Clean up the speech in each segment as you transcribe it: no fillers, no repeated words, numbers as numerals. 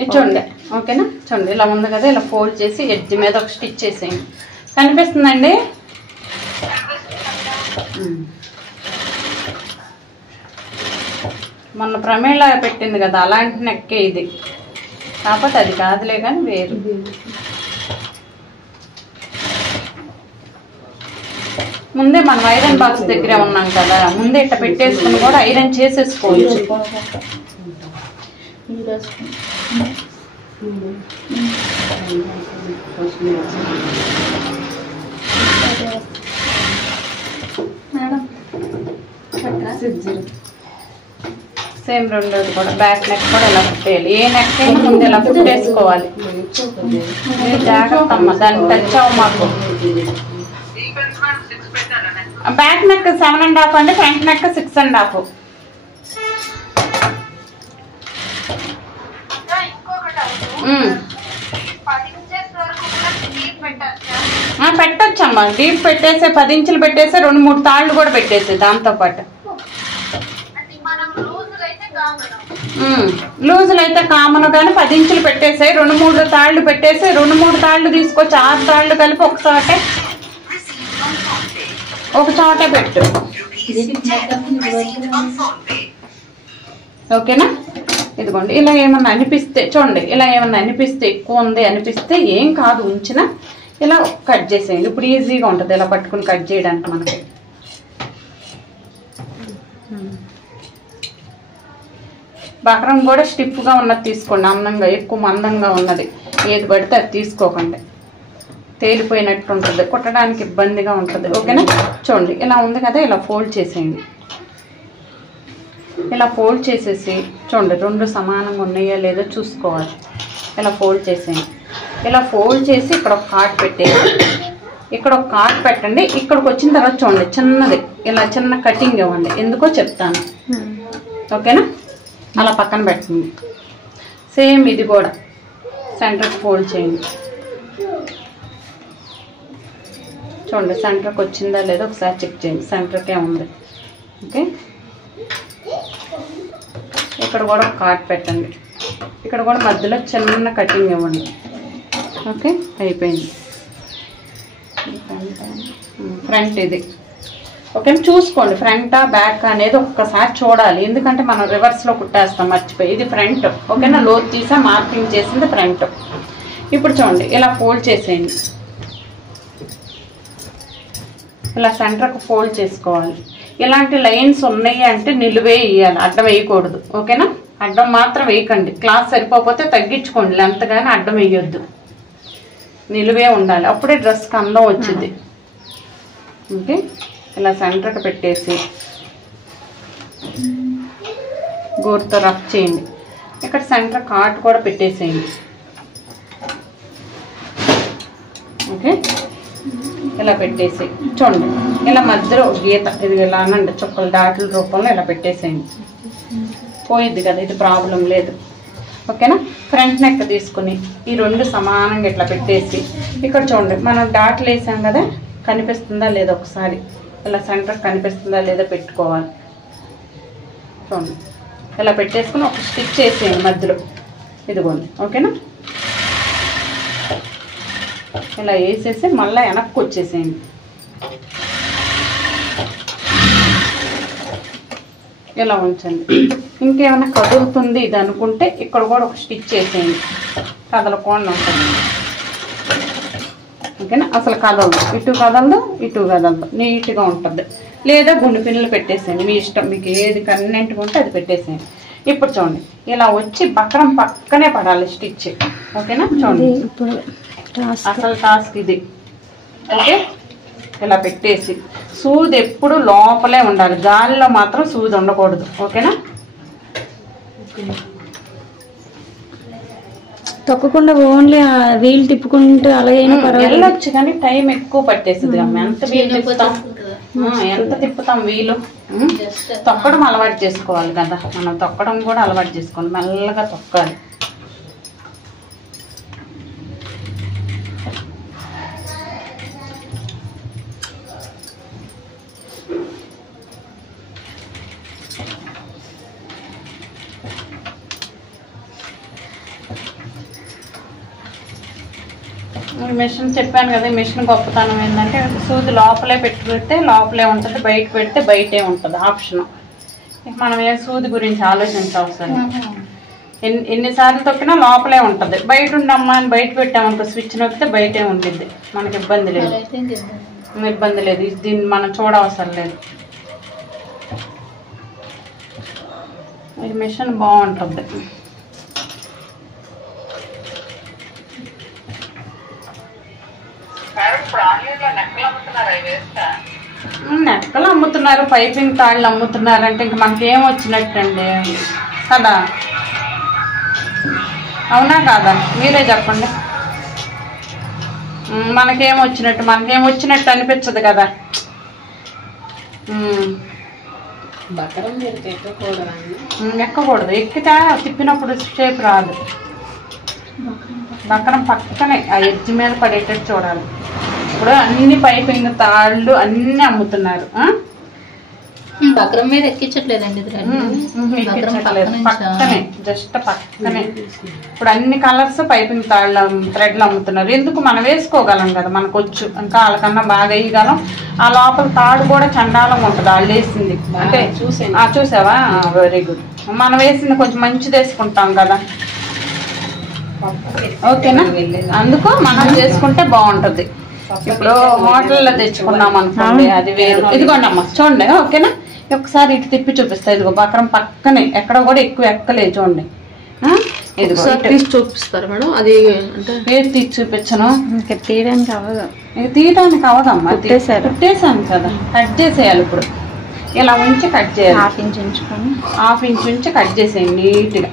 ఇది చూడండి ఓకేనా. చూడండి ఇలా ఉంది కదా, ఇలా ఫోల్డ్ చేసి ఎడ్జ్ మీద ఒక స్టిచ్ చేసేయండి. కనిపిస్తుందండి? మొన్న ప్రమేళ పెట్టింది కదా అలాంటి నెక్కే ఇది, కాకపోతే అది కాదులే కానీ వేరు. ముందే మనం ఐరన్ బాక్స్ దగ్గరే ఉన్నాం కదా, ముందే ఇట్లా పెట్టేసుకుని కూడా ఐరన్ చేసేసుకోవచ్చు. మేడం సేమ్ రెండోది కూడా బ్యాక్ నెక్ కూడా ఇలా కుట్టేయాలి. ఏ నెక్ అయినా ముందు ఇలా కుట్టేసుకోవాలి. జాగ్రత్త అమ్మ, దాన్ని టచ్ అవ్వ మాకు. బ్యాక్ నెక్ 7.5 అంటే ఫ్రంట్ నెక్ 6.5. పెట్టచ్చమ్మా, డీప్ పెట్టేసే 10 ఇంచులు పెట్టేసే 2-3 తాళ్ళు కూడా పెట్టేసే దాంతో పాటు. లూజులు అయితే కామన్ కానీ 10 ఇంచులు పెట్టేసే 2-3 తాళ్ళు పెట్టేసి 2-3 తాళ్ళు తీసుకొచ్చి 6 తాళ్ళు కలిపి ఒక చోటే పెట్టు. ఓకేనా? ఇదిగోండి ఇలా ఏమన్నా అనిపిస్తే చూడండి, ఇలా ఏమన్నా అనిపిస్తే ఎక్కువ ఉంది అనిపిస్తే ఏం కాదు, ఉంచిన ఇలా కట్ చేసేయండి. ఇప్పుడు ఈజీగా ఉంటుంది ఇలా పట్టుకుని కట్ చేయడానికి మనకి. బక్రం కూడా స్టిఫ్గా ఉన్నది తీసుకోండి, అందంగా ఎక్కువ మందంగా ఉన్నది ఏది పడితే అది తీసుకోకండి, తేలిపోయినట్టు ఉంటుంది, కుట్టడానికి ఇబ్బందిగా ఉంటుంది. ఓకేనా? చూడండి ఇలా ఉంది కదా, ఇలా ఫోల్డ్ చేసేయండి. ఇలా ఫోల్డ్ చేసేసి చూడండి 2 సమానంగా ఉన్నాయో లేదో చూసుకోవాలి. ఇలా ఫోల్డ్ చేసేయండి. ఇలా ఫోల్డ్ చేసి ఇక్కడ ఒక కార్డ్ పెట్టేసి ఇక్కడ ఒక కార్డ్ పెట్టండి. ఇక్కడికి వచ్చిన తర్వాత చూడండి చిన్నది ఇలా చిన్న కటింగ్ ఇవ్వండి, ఎందుకో చెప్తాను. ఓకేనా? అలా పక్కన పెట్టండి. సేమ్ ఇది కూడా సెంటర్కి ఫోల్డ్ చేయండి. చూడండి సెంటర్కి వచ్చిందా లేదో ఒకసారి చెక్ చేయండి. సెంటర్కే ఉంది. ఓకే, ఇక్కడ కూడా ఒక కార్డ్ పెట్టండి. ఇక్కడ కూడా మధ్యలో చిన్న కటింగ్ ఇవ్వండి. ఓకే, అయిపోయింది. ఫ్రంట్ ఇది. ఓకే, చూసుకోండి ఫ్రంటా బ్యాక్ అనేది ఒక్కసారి చూడాలి, ఎందుకంటే మనం రివర్స్లో కుట్టేస్తాం మర్చిపోయి. ఇది ఫ్రంట్. ఓకేనా? లోతు తీసా మార్కింగ్ చేసింది ఫ్రంట్. ఇప్పుడు చూడండి ఇలా ఫోల్డ్ చేసేయండి. ఇలా సెంటర్కి ఫోల్డ్ చేసుకోవాలి. ఇలాంటి లైన్స్ ఉన్నాయి అంటే నిలువే వేయాలి, అడ్డం వేయకూడదు. ఓకేనా? అడ్డం మాత్రం వేయకండి. క్లాత్ సరిపోతే తగ్గించుకోండి లెంత్, కానీ అడ్డం వేయొద్దు, నిలువే ఉండాలి, అప్పుడే డ్రెస్కి అందం వచ్చింది. ఓకే, ఇలా సెంటర్కి పెట్టేసి గోరుతో రఫ్ చేయండి. ఇక్కడ సెంటర్ కార్డ్ కూడా పెట్టేసేయండి. ఓకే, ఇలా పెట్టేసి చూడండి ఇలా మధ్యలో గీత ఇది ఇలా అనండి, చుక్కల డాట్ల రూపంలో ఇలా పెట్టేసేయండి. పోయిద్ది కదా, ఇది ప్రాబ్లం లేదు. ఓకేనా? ఫ్రంట్ నెక్ తీసుకుని ఈ 2 సమానంగా ఇట్లా పెట్టేసి ఇక్కడ చూడండి మనం డాట్లు వేసాం కదా, కనిపిస్తుందా లేదా ఒకసారి ఇలా సెంటర్ కనిపిస్తుందా లేదా పెట్టుకోవాలి. చూడండి ఇలా పెట్టేసుకుని ఒక స్టిచ్ చేసేయండి మధ్యలో. ఇదిగోండి. ఓకేనా? ఇలా వేసేసి మళ్ళీ వెనక్కి వచ్చేసేయండి. ఇలా ఉంచండి. ఇంకేమైనా కదులుతుంది ఇది అనుకుంటే ఇక్కడ కూడా ఒక స్టిచ్ చేసేయండి, కదలకుండా ఉంటుంది. ఓకేనా? అసలు కదలదు, ఇటు కదలదు ఇటు కదలదు, నీట్గా ఉంటుంది. లేదా గుండు పిన్నులు పెట్టేసేయండి, మీ ఇష్టం, మీకు ఏది కన్వీనెంట్గా ఉంటే అది పెట్టేసేయండి. ఇప్పుడు చూడండి ఇలా వచ్చి బక్రం పక్కనే పడాలి స్టిచ్. ఓకేనా? చూడండి అసలు టాస్క్ ఇది. ఓకే, ఇలా పెట్టేసి సూది ఎప్పుడు లోపలే ఉండాలి, గాలిలో మాత్రం సూది ఉండకూడదు. ఓకేనా? తొక్కకుండా ఓన్లీ వీల్ తిప్పుకుంటూ అలాగైనా వెళ్ళొచ్చు, కానీ టైం ఎక్కువ పట్టేస్తుంది. ఎంత వీలు తిప్పుతాం, ఎంత తిప్పుతాం వీలు. తొక్కడం అలవాటు చేసుకోవాలి కదా మనం, తొక్కడం కూడా అలవాటు చేసుకోవాలి, మెల్లగా తొక్కాలి. ఈ మిషన్ చెప్పాను కదా, ఈ మిషన్ గొప్పతనం ఏంటంటే సూది లోపలే పెడితే లోపలే ఉంటుంది, బయట పెడితే బయటే ఉంటుంది ఆప్షన్. మనం ఏ సూది గురించి ఆలోచించవసరం ఎన్నిసార్లు తొక్కినా లోపలే ఉంటుంది. బయట ఉండమ్మా అని బయట పెట్టామనుకో స్విచ్ నొక్కితే బయటే ఉంటుంది, మనకి ఇబ్బంది లేదు. దీన్ని మనం చూడవసరం లేదు. ఈ మిషన్ బాగుంటుంది. నెక్కలు అమ్ముతున్నారు, పైపింగ్ తాళ్ళు అమ్ముతున్నారు అంటే ఇంక మనకేం వచ్చినట్టండి కదా, అవునా కాదా? మీరే చెప్పండి. మనకేం వచ్చినట్టు అనిపించదు కదా. ఎక్కకూడదు, ఎక్కితే తిప్పినప్పుడు షేప్ రాదు. బకరం పక్కనే ఆ ఎడ్జ్ మీద పడేటట్టు చూడాలి. ఇప్పుడు అన్ని పైపింగ్ తాళ్ళు అన్ని అమ్ముతున్నారు. బకరం మీద ఎక్కించట్లేదండి, పక్కనే జస్ట్ పక్కనే. ఇప్పుడు అన్ని కలర్స్ పైపింగ్ తాళ్ళు థ్రెడ్లు అమ్ముతున్నారు. ఎందుకు? మనం వేసుకోగలం కదా, మనకు వచ్చు, ఇంకా వాళ్ళకన్నా బాగా వేయగలం. ఆ లోపల తాడు కూడా చండాలంగా ఉంటుంది వాళ్ళు వేసింది. అంటే చూసావా? Very good. మనం వేసింది కొంచెం మంచిది వేసుకుంటాం కదా, ఓకేనా? అందుకు మనం చేసుకుంటే బాగుంటుంది. ఇప్పుడు హోటల్లో తెచ్చుకున్నాం అనుకోండి, అది వేరు. ఇదిగోండి అమ్మ చూడండి, ఓకేనా? ఒకసారి ఇటు తిప్పి చూపిస్తా. ఇదిగో బకరం పక్కనే, ఎక్కడ కూడా ఎక్కువ ఎక్కలేదు చూడండి. చూపిస్తారు మేడం, అది ఏది తీసి చూపించను, ఇంకా తీయడానికి అవ్వదు. ఇక తీయడానికి అవ్వదమ్మా, కుట్టేసాను కదా. కట్ చేసేయాలి. ఇప్పుడు ఇలా ఉంచి కట్ చేయాలి. హాఫ్ ఇంచ్ ఉంచుకొని హాఫ్ ఇంచ్ ఉంచి కట్ చేసేయండి నీట్గా.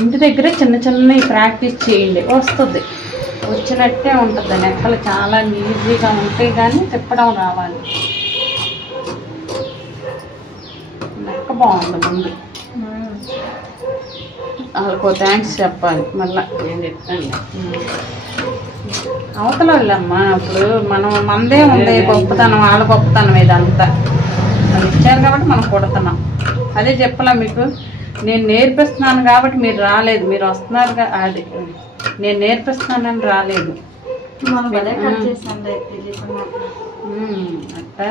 ఇంటి దగ్గర చిన్న చిన్న ప్రాక్టీస్ చేయండి, వస్తుంది. వచ్చినట్టే ఉంటుంది. నెక్కలు చాలా ఈజీగా ఉంటాయి కానీ తిప్పడం రావాలి. నెక్క బాగుంది. ముందు వాళ్ళకు థ్యాంక్స్ చెప్పాలి. మళ్ళీ నేను చెప్తాను. అవతల వాళ్ళమ్మా, ఇప్పుడు మనదే ఉంది గొప్పతనం, వాళ్ళ గొప్పతనం ఇదంతా. అది ఇచ్చారు కాబట్టి మనం కొడుతున్నాం. అదే చెప్పలా మీకు, నేను నేర్పిస్తున్నాను కాబట్టి మీరు రాలేదు, మీరు వస్తున్నారు. అది నేను నేర్పిస్తున్నానని రాలేదు. అట్టా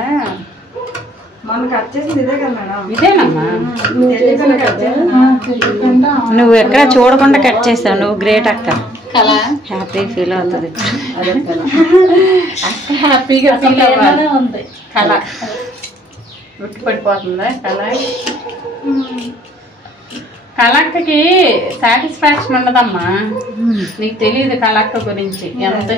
ఇదేనమ్మా. నువ్వు ఎక్కడ చూడకుండా కట్ చేస్తావు, నువ్వు గ్రేట్ అక్క. హ్యాపీ ఫీల్ అవుతుంది. హ్యాపీగా ఫీల్ అవ్వాలి. కళ గుర్తుపడిపోతుందా? కళక్కకి సాటిస్ఫాక్షన్ ఉండదమ్మా. నీకు తెలియదు కళక్క గురించి ఎంత.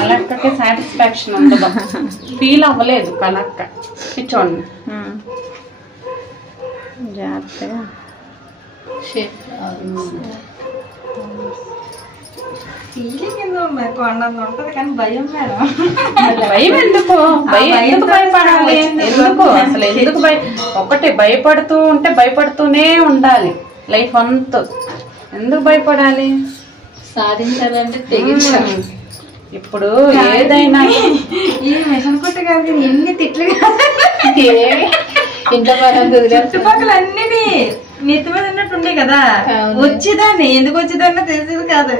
కళక్కకి సాటిస్ఫాక్షన్ ఉండదు, ఫీల్ అవ్వలేదు కళక్క. చూడండి జాగ్రత్తగా. భయం ఎందుకు? ఎందుకు భయపడాలి? ఎందుకు అసలు ఎందుకు ఒకటి భయపడుతూ ఉంటే భయపడుతూనే ఉండాలి లైఫ్ అంతా. ఎందుకు భయపడాలి? సాధించాలంటే ఇప్పుడు ఏదైనా ఈ మిషన్ కొట్ట కాదు, ఎన్ని తిట్లు ఇంట్లో చుట్టుపక్కల అన్ని నెత్తి మీద ఉన్నట్టుండే కదా. వచ్చేదాన్ని ఎందుకు వచ్చేదాన్ని తెలిసేది కాదు.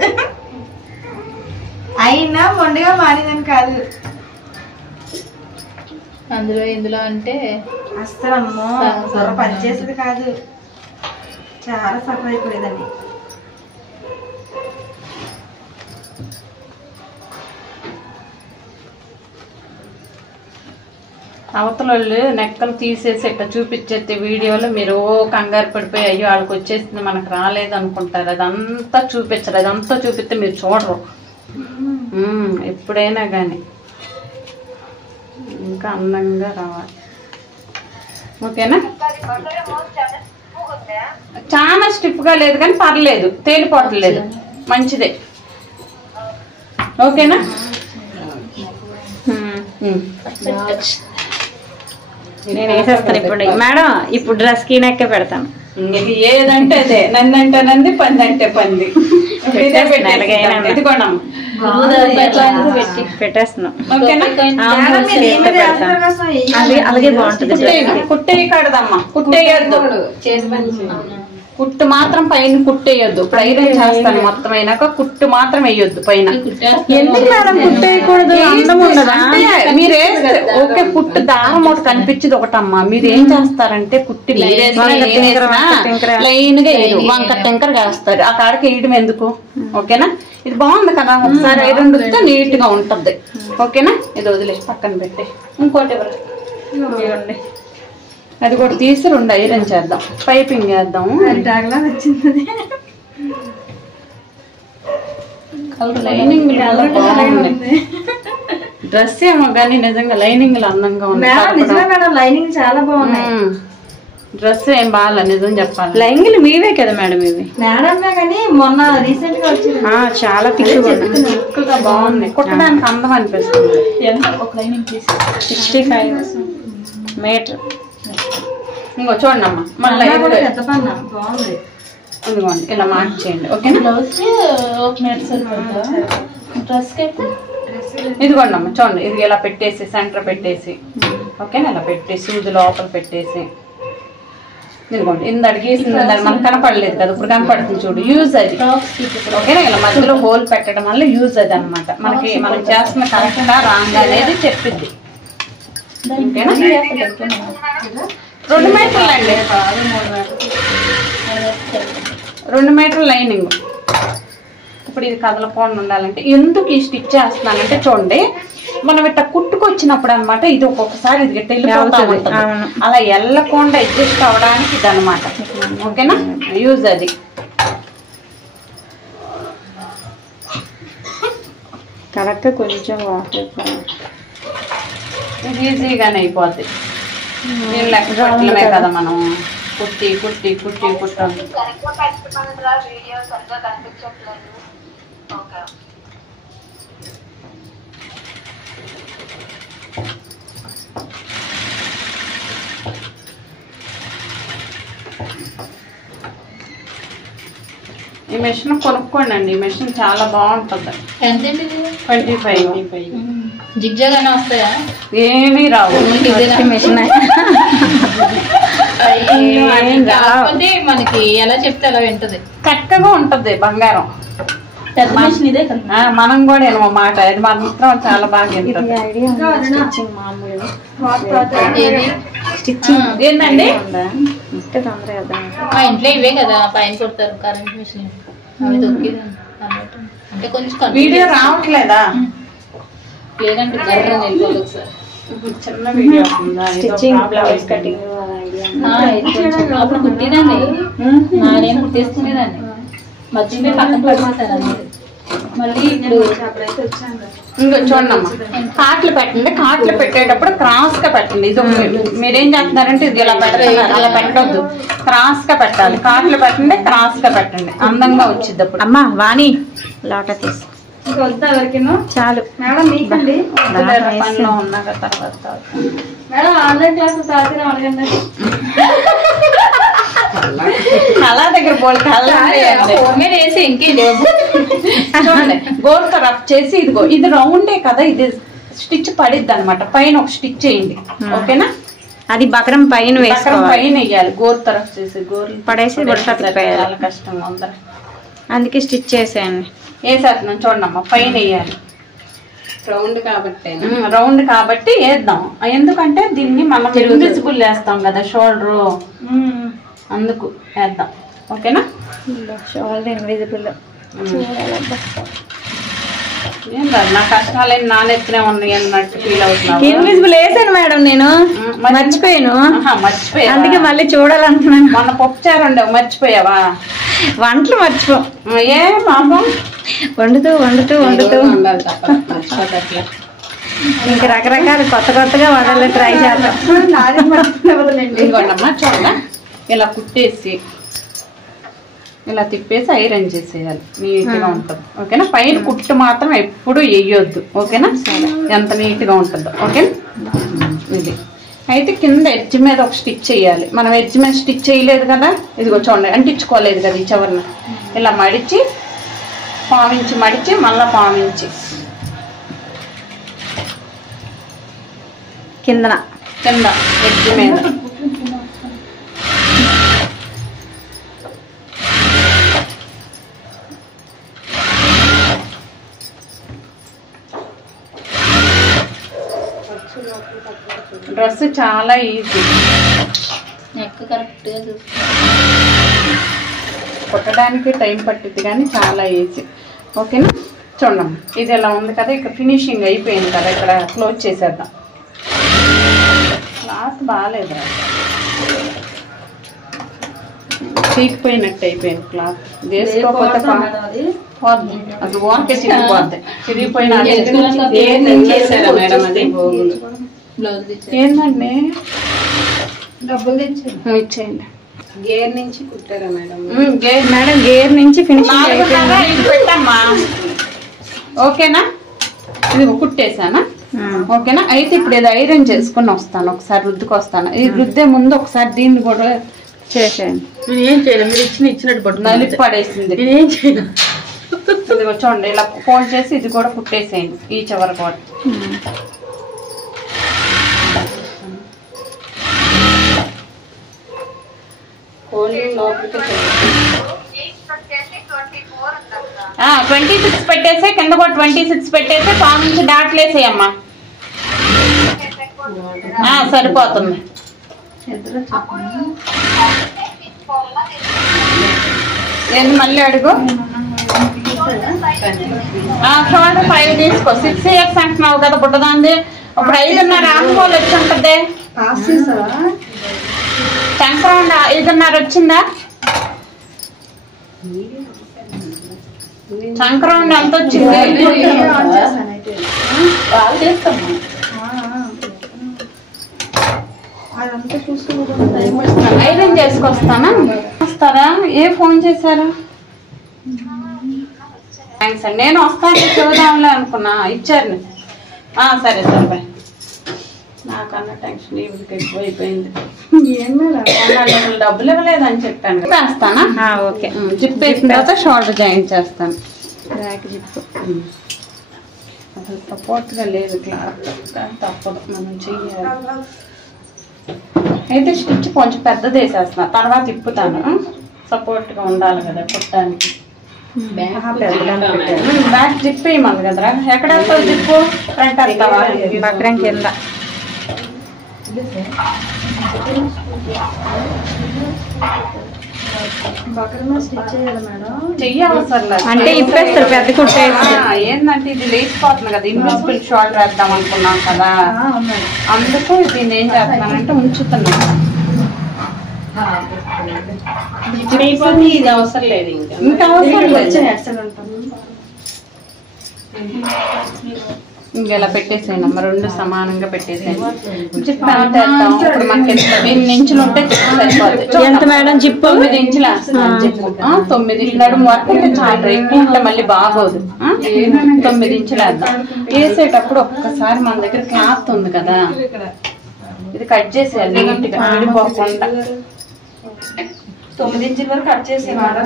అయినా మొండిగా మారేదని కాదు. అందులో ఇందులో అంటే అస్సలు అమ్మో పనిచేసేది కాదు. చాలా సఫర్ అయిపోయేదని. అవతల వాళ్ళు నెక్కలు తీసేసి ఇట్లా చూపించేస్తే వీడియోలో మీరు కంగారు పడిపోయి అయ్యో వాళ్ళకి వచ్చేసింది మనకు రాలేదు అనుకుంటారు. అదంతా చూపించరు, అదంతా చూపిస్తే మీరు చూడరు ఎప్పుడైనా కానీ. ఇంకా అందంగా రావాలి, ఓకేనా? చాలా స్టిఫ్గా లేదు కానీ పర్లేదు, తేలిపోవట్లేదు, మంచిదే, ఓకేనా? నేను వేసేస్తాను ఇప్పుడు. మేడం ఇప్పుడు డ్రెస్ కి నెక్కే పెడతాను. ఏదంటే అదే, నందంటే నంది, పంది అంటే పంది. ఇదిగోండి పెట్టేస్తున్నాం ఓకేనా. మేడం మీరు ఏమి చేస్తారు కదా, అది అలాగే బాగుంటుంది. కుట్టేయి కడదమ్మా, కుట్టేయద్దు, కుట్టు మాత్రం పైన కుట్టేయద్దు. ఇప్పుడు ఐరన్ చేస్తాను మొత్తం అయినాక కుట్టు మాత్రం వేయొద్దు పైన. ఎందుకు మేడం కుట్టేయకూడదు? మీరు ఓకే, కుట్టు దారం ఒకటి కనిపించదు ఒకటమ్మా. మీరు ఏం చేస్తారంటే కుట్టి లైన్ గా వంక టెంకర్ వేస్తారు, ఆ కాడికి వేయడం ఎందుకు? ఓకేనా, ఇది బాగుంది కదా. ఒకసారి ఐరన్ రుద్దితే నీట్ గా ఉంటది. ఓకేనా, ఇది వదిలేసి పక్కన పెట్టి ఇంకోటి ఇవ్వండి. అది కూడా తీసి 2 ఐరన్ చేద్దాం, పైపింగ్ చేద్దాము. వచ్చింది లైనింగ్ డ్రెస్ ఏమో కానీ నిజంగా లైనింగ్ అందంగా ఉంది. మేడం లైనింగ్ చాలా బాగున్నాయి. డ్రెస్ ఏం బాగా నిజం చెప్పాలి. లైనింగ్లు మీవే కదా మేడం ఇవి? మేడమే కానీ మొన్న రీసెంట్ గా వచ్చింది. చాలా తిక్కుగా బాగుంది, కుట్టడానికి అందం అనిపిస్తుంది. ఎంత ఒక లైనింగ్ 65 మీటర్. ఇంకో చూడండి అమ్మా, మళ్ళీ పెద్ద పన్న బాగుంది. ఇదిగోండి ఇలా మార్చేయండి. ఓకేనా, డ్రెస్ ఇదిగోండి అమ్మ చూడండి, ఇది ఇలా పెట్టేసి సెంటర్ పెట్టేసి, ఓకేనా, ఇలా పెట్టేసి సూది లోపల పెట్టేసి, ఇదిగోండి ఇంత అడిగేసింది మనకు కనపడలేదు కదా, ఇప్పుడు కనపడుతుంది చూడు. యూజ్ అది ఓకేనా, ఇలా మధ్యలో హోల్ పెట్టడం వల్ల యూజ్ అది అనమాట. మనకి మనం చేస్తున్న కరెక్టా రాంగ్ అనేది చెప్పిద్ది. ఓకేనా, 2 మీటర్లు అండి, 2 మీటర్ల లైనింగ్. ఇప్పుడు ఇది కదలకుండా ఉండాలంటే ఎందుకు ఈ స్టిచ్ చేస్తున్నానంటే చూడండి, మనం ఇట్లా కుట్టుకొచ్చినప్పుడు అనమాట ఇది ఒక్కొక్కసారి ఇది గట్టి వెళ్ళిపోతా ఉంటుంది. అలా వెళ్ళకుండా అడ్జస్ట్ అవ్వడానికి ఇది అనమాట. ఓకేనా, యూజ్ అది. కరెక్ట్ కొంచెం ఇది ఈజీగానే అయిపోద్ది. లెక్క పెట్టడమే కదా మనం కుట్టి కుట్టి కుట్టి కుట్టాం. ఈ మెషిన్ కొనుక్కోండి అండి, ఈ మెషిన్ చాలా బాగుంటుంది. ఎంతండి? 25. జిగ్జాగానే వస్తాయా? ఏమీ రావు మెషిన్. కాకపోతే మనకి ఎలా చెప్తే అలా వింటది, చక్కగా ఉంటది బంగారం. పెద్ద మెషిన్ ఇదే కదా. మనం కూడా ఏమో మాట అది మాత్రం చాలా బాగా ఏంటండి మా ఇంట్లో ఇవే కదా పైన కొడతారు కరెంట్ మెషిన్, అవి దొరికింది అంటే కొంచెం వీడియో రావట్లేదా? లేదంటే గర్ర వెళ్ళిపోదు ఒకసారి. చిన్న వీడియో అప్పుడు కుట్టిదాన్ని, నేను కుట్టేసుకునేదాన్ని, మర్చిపోయి పక్కన పడిపోతాను. మళ్ళీ ఇప్పుడు ఇంకో చూడండి అమ్మా, కాట్లు పెట్టండి. కాట్లు పెట్టేటప్పుడు క్రాస్ గా పెట్టండి. ఇది మీరేం చేస్తున్నారంటే ఇది ఇలా పెడుతున్నారు, అలా పెట్టొద్దు, క్రాస్ గా పెట్టాలి. కాట్లు పెట్టండి, క్రాస్ గా పెట్టండి, అందంగా వచ్చింది. అప్పుడు అమ్మా వాణి లాట తీసు వద్దా ఎవరికేమో చాలు మేడం. మీకండి పనిలో ఉన్నాక తర్వాత మేడం ఆన్లైన్ క్లాస్ తాగిన అడగండి. అలా దగ్గర వేసి ఇంకేం చూడండి, గోల్క రఫ్ చేసి ఇదిగో ఇది రౌండే కదా, ఇది స్టిచ్ పడిద్ది అనమాట. పైన ఒక స్టిచ్ వేయండి. ఓకేనా, అది బకరం పైన పైన వేయాలి. గోరు తరఫ్ చేసి గోరు పడేసి చాలా కష్టంగా ఉందా, అందుకే స్టిచ్ చేసేయండి. వేసేస్తున్నాం చూడండి అమ్మ, పైన వేయాలి. రౌండ్ కాబట్టి వేద్దాం. ఎందుకంటే దీన్ని మనం ఇన్విజిబుల్ వేస్తాం కదా షోల్డర్, అందుకు వేద్దాం. ఓకేనా, షోల్డర్ ఇన్విజిబుల్. ఏం కాదు, నా కష్టాలేం నానెత్తినే ఉన్నాయి అన్నట్టు ఫీల్ అవుతున్నాను. ఇన్విజిబుల్ వేసాను మేడం, నేను మర్చిపోయాను. మర్చిపోయా, అందుకే మళ్ళీ చూడాలనుకున్నాను. మొన్న పప్పుచారు ఉండవు, మర్చిపోయావా? వంటలు మర్చిపో. ఏ పాపం, వండుతూ వండుతూ వండుతూ ఇంకా రకరకాల కొత్త కొత్తగా వండాలి ట్రై చేద్దాం. ఇదిగోండమ్మా చూడండి, ఇలా కుట్టేసి ఇలా తిప్పేసి ఐరన్ చేసేయాలి, నీట్గా ఉంటుంది. ఓకేనా, పైన కుట్టు మాత్రం ఎప్పుడు వేయొద్దు. ఓకేనా, ఎంత నీట్గా ఉంటుందో. ఓకేనా, ఇది అయితే కింద ఎడ్జ్ మీద ఒక స్టిచ్ చేయాలి. మనం ఎడ్జ్ మీద స్టిచ్ చేయలేదు కదా, ఇదిగో చూడండి, అంటించుకోలేదు కదా ఈ చివరిని. ఇలా మడిచి పావించి మడిచి మళ్ళీ పావించి కింద ఎడ్జ్ మీద డ్రెస్ చాలా ఈజీ, నెక్ కరెక్ట్గా చూసుకో. కుట్టడానికి టైం పట్టింది కానీ చాలా ఈజీ. ఓకేనా, చూడండి ఇది ఎలా ఉంది కదా, ఇక్కడ ఫినిషింగ్ అయిపోయింది కదా, ఇక్కడ క్లోజ్ చేసేద్దాం. క్లాత్ బాగాలేదురా, చీకిపోయినట్టు అయిపోయింది క్లాత్. వేసుకోకపోతే పోద్ది, అది ఓకే చిరిగిపోద్ది. చిరిగిపోయిన బ్లౌజ్ ఏంటండి డబ్బులు తెచ్చాను. ఇచ్చేయండి. గేర్ నుంచి కుట్టారా మేడం? మేడం గేర్ నుంచి ఫినిషింగ్ అయిపోయింది. పెట్టమ్మా, ఓకేనా? ఇది కుట్టేసానా? ఓకేనా. అయితే ఇప్పుడు ఇది ఐరన్ చేసుకుని వస్తాను, ఒకసారి రుద్దుకొస్తాను. ఇది రుద్దే ముందు ఒకసారి దీన్ని కూడా చేసేయండి. నేను ఏం చేయలేదు, మీరు ఇచ్చినట్టు పట్టు నలిపి పడేసింది. నేనేం చేయను. ఇది చూడండి, ఇలా ఫోల్డ్ చేసి ఇది కూడా కుట్టేసేయండి ఈ చివరి కూడా. లోపలికి 26 పెట్టేసి కింద కూడా 26 పెట్టేసి పాము నుంచి డాట్లు వేసేయమ్మా. సరిపోతుంది. ఏంది మళ్ళీ అడుగు. షోల్డర్ 5 తీసుకో. 6 ఇయర్స్ అంటున్నావు కదా బుట్టదాంది. ఇప్పుడు 5.5 ఆకుకోలు వచ్చి ఉంటుంది. సంక్రమణ 5.5 వచ్చిందా? సంక్రమణ ఎంత వచ్చింది? ఐరన్ చేసుకొస్తానా? వస్తారా? ఏ ఫోన్ చేశారు? థ్యాంక్స్ అండి. నేను వస్తాను చూద్దాంలే అనుకున్నా, ఇచ్చారు. సరే సరే బాయ్. నాకన్నా టెన్షన్ ఇవిడికి ఎక్కువ అయిపోయింది. అసలు డబ్బులు ఇవ్వలేదని చెప్పాను. వేస్తానా? ఓకే. జిప్ వేసిన తర్వాత షోల్డర్ జాయింట్ చేస్తాను. బ్యాక్ జిప్ అసలు సపోర్ట్గా లేదు క్లాత్, తప్పదు మనం చెయ్యాలి. అయితే స్టిచ్ కొంచెం పెద్దది వేసేస్తున్నా, తర్వాత ఇప్పుతాను. సపోర్ట్గా ఉండాలి కదా కుట్టడానికి. బ్యాక్ జిప్ వేయమది కదరా. ఎక్కడ వెళ్తావు జిప్పు? ఫ్రంట్ వెళ్తావా? బక్రం కింద చెయ్యవసరం అంటే ఇప్పేస్తారు పెద్ద కుట్టే. ఏంటంటే ఇది లేచిపోతుంది కదా, ఇన్విజిబుల్ షోల్డర్ వేద్దాం అనుకున్నాం కదా, అందుకు దీన్ని ఏం చేస్తున్నానంటే ఉంచుతున్నాను. ఇది అవసరం లేదు, ఇంకా అవసరం లేదు. ఇంకెలా పెట్టేసాను అమ్మ, 2 సమానంగా పెట్టేసాను. జిప్ ఎంత వేద్దాం ఇప్పుడు? మనకి 8 ఇంచులు ఉంటే సరిపోతుంది. ఎంత మేడం జిప్? 9 ఇంచులు వేస్తున్నాను జిప్. 9 నడుము వరకు ఉంటే చాలా, ఎక్కువ ఉంటే మళ్ళీ బాగోదు. 9 ఇంచులు వేద్దాం. వేసేటప్పుడు ఒక్కసారి మన దగ్గర క్లాత్ ఉంది కదా, ఇది కట్ చేసేయాలి నీట్గా, విడిపోకుండా. 9 ఇంచుల వరకు కట్ చేసేవారా?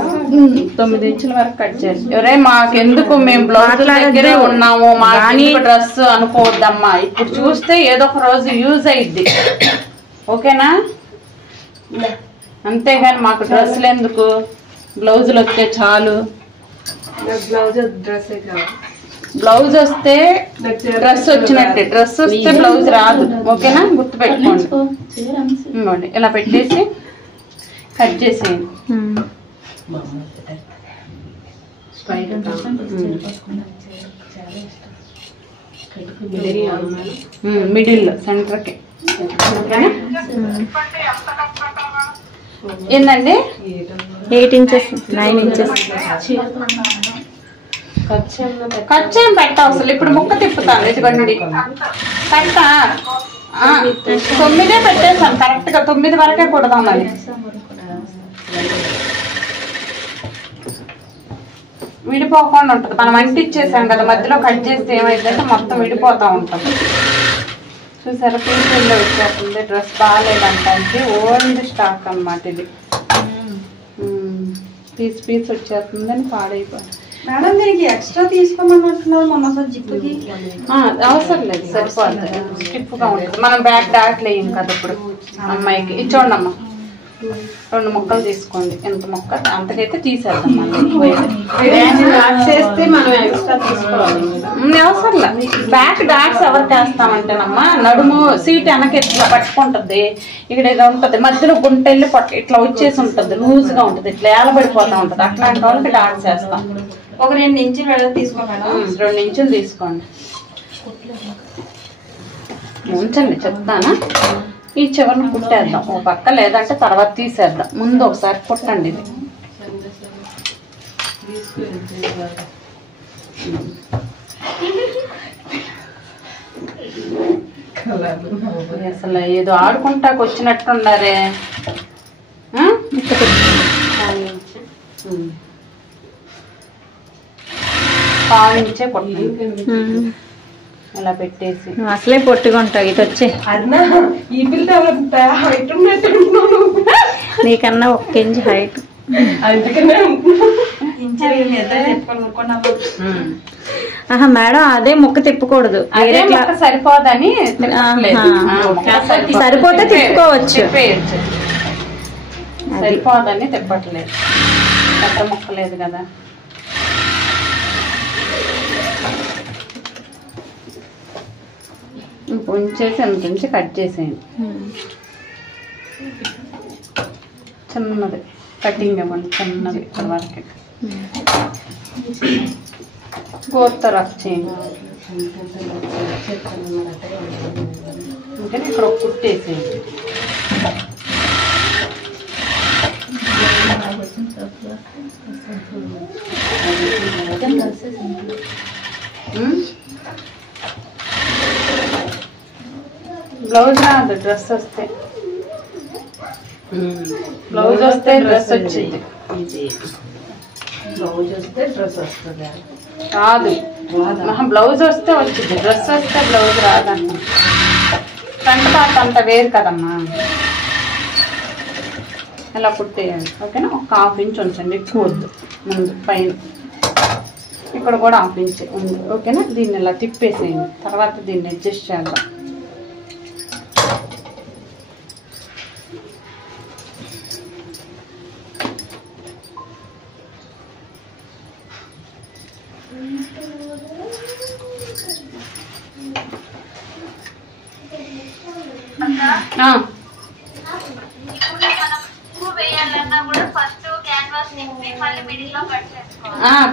9 ఇంచుల వరకు కట్ చేసి. ఎవరే మాకెందుకు, మేము బ్లౌజ్ దగ్గరే ఉన్నాము, మా డ్రెస్ అనుకోవద్దమ్మా. ఇప్పుడు చూస్తే ఏదో ఒక రోజు యూజ్ అయ్యిద్ది, ఓకేనా? అంతేగాని మాకు డ్రెస్సులు ఎందుకు, బ్లౌజులు వస్తే చాలు. బ్లౌజ్ వస్తే డ్రెస్ వచ్చినట్టే, డ్రెస్ వస్తే బ్లౌజ్ రాదు, ఓకేనా? గుర్తు పెట్టుకోండి. ఇలా పెట్టేసి కట్ చేసేయండి. మిడిల్ సెంటర్కి, ఏంటండి? 8 ఇంచెస్ 9 ఇంచెస్ ఖర్చు ఏం పెట్టావు అసలు. ఇప్పుడు ముక్క తిప్పుతాను, ఇదిగోండి కట్ట 9 పెట్టేసాను కరెక్ట్ గా. 9 వరకే కుడదాం. అది విడిపోకుండా ఉంటుంది. మనం అంటిచ్చేసాం కదా, మధ్యలో కట్ చేస్తే ఏమైందంటే మొత్తం విడిపోతూ ఉంటుంది. చూసారా, పీసుల్లో వచ్చేస్తుంది. డ్రెస్ బాగాలేదంటే ఓల్డ్ స్టాక్ అన్నమాట ఇది. పీస్ వచ్చేస్తుందని పాడైపోయింది. మేడం దీనికి ఎక్స్ట్రా తీసుకోమన్నట్టున్నారు మొన్న అసలు జిప్పుకి. అవసరం లేదు, సరిపోతుంది. స్టిఫ్గా ఉంటుంది. మనం బ్యాక్ డాట్లు వేయం కదా ఇప్పుడు అమ్మాయికి. ఇది చూడండి అమ్మ, 2 ముక్కలు తీసుకోండి. ఎంత ముక్క అంతకైతే తీసేద్దాం. చేస్తే మనం ఎక్స్ట్రా తీసుకోవాలి. అవసరం లేదు. బ్యాక్ డాట్స్ ఎవరికి వేస్తామంటేనమ్మా, నడుము సీట్ వెనక ఇట్లా పట్టుకుంటుంది, ఇక్కడ ఇలా ఉంటుంది, మధ్యలో గుంటెళ్ళి ఇట్లా వచ్చేసి ఉంటుంది, లూజ్ గా ఉంటుంది, ఇట్లా ఏలబడిపోతా ఉంటుంది. అట్లాంటి వాళ్ళకి డాట్స్ వేస్తాం. ఒక 2 ఇంచులు వెడల్పు తీసుకోమేడం. 2 ఇంచులు తీసుకోండి. ఉంచండి, చెప్తానా. ఈ చివరిని కుట్టేద్దాం ఓ పక్క, లేదంటే తర్వాత తీసేద్దాం. ముందు ఒకసారి కుట్టండి ఇది. అసలు ఏదో ఆడుకుంటాకు వచ్చినట్టున్నారే. పావించే కొట్టండి ఇలా పెట్టేసి. అసలే పొట్టుకుంటావు. ఇది వచ్చే అన్నా ఈ పిల్ల హైట్ ఉన్నట్టు నీకన్నా 1 ఇంచ్ హైట్. అందుకనే ఆహా మేడం, అదే ముక్క తిప్పకూడదు. అదే ముక్క సరిపోదని సరిపోతే తిప్పుకోవచ్చు. సరిపోదని తిప్పట్లేదు, పెద్ద ముక్క లేదు కదా. ఉంచేసి ఎంత ఉంచి కట్ చేసేయండి. చిన్నది కటింగ్ ఇవ్వండి, చిన్నది ఇక్కడ వరకు. గోర్తో రఫ్ చేయండి. ఇంకా ఇక్కడ ఒక కుట్టేసేయండి. బ్లౌజ్ రాదు, డ్రెస్ వస్తే. బ్లౌజ్ వస్తే డ్రెస్ వచ్చింది. బ్లౌజ్ వస్తే డ్రెస్ వస్తుంది రాదు. బ్లౌజ్ వస్తే వచ్చింది, డ్రెస్ వస్తే బ్లౌజ్ రాదన్న. ఫ్రంట్ పార్ట్ అంత వేరు కదమ్మా. ఇలా కుట్టేయండి. ఓకేనా. ఒక 1/2 ఇంచ్ ఉంచండి, ఎక్కువ వద్దు. ముందు పైన ఇక్కడ కూడా 1/2 ఇంచ్ ఉంది. ఓకేనా. దీన్ని ఇలా తిప్పేసేయండి. తర్వాత దీన్ని అడ్జస్ట్ చేద్దాం.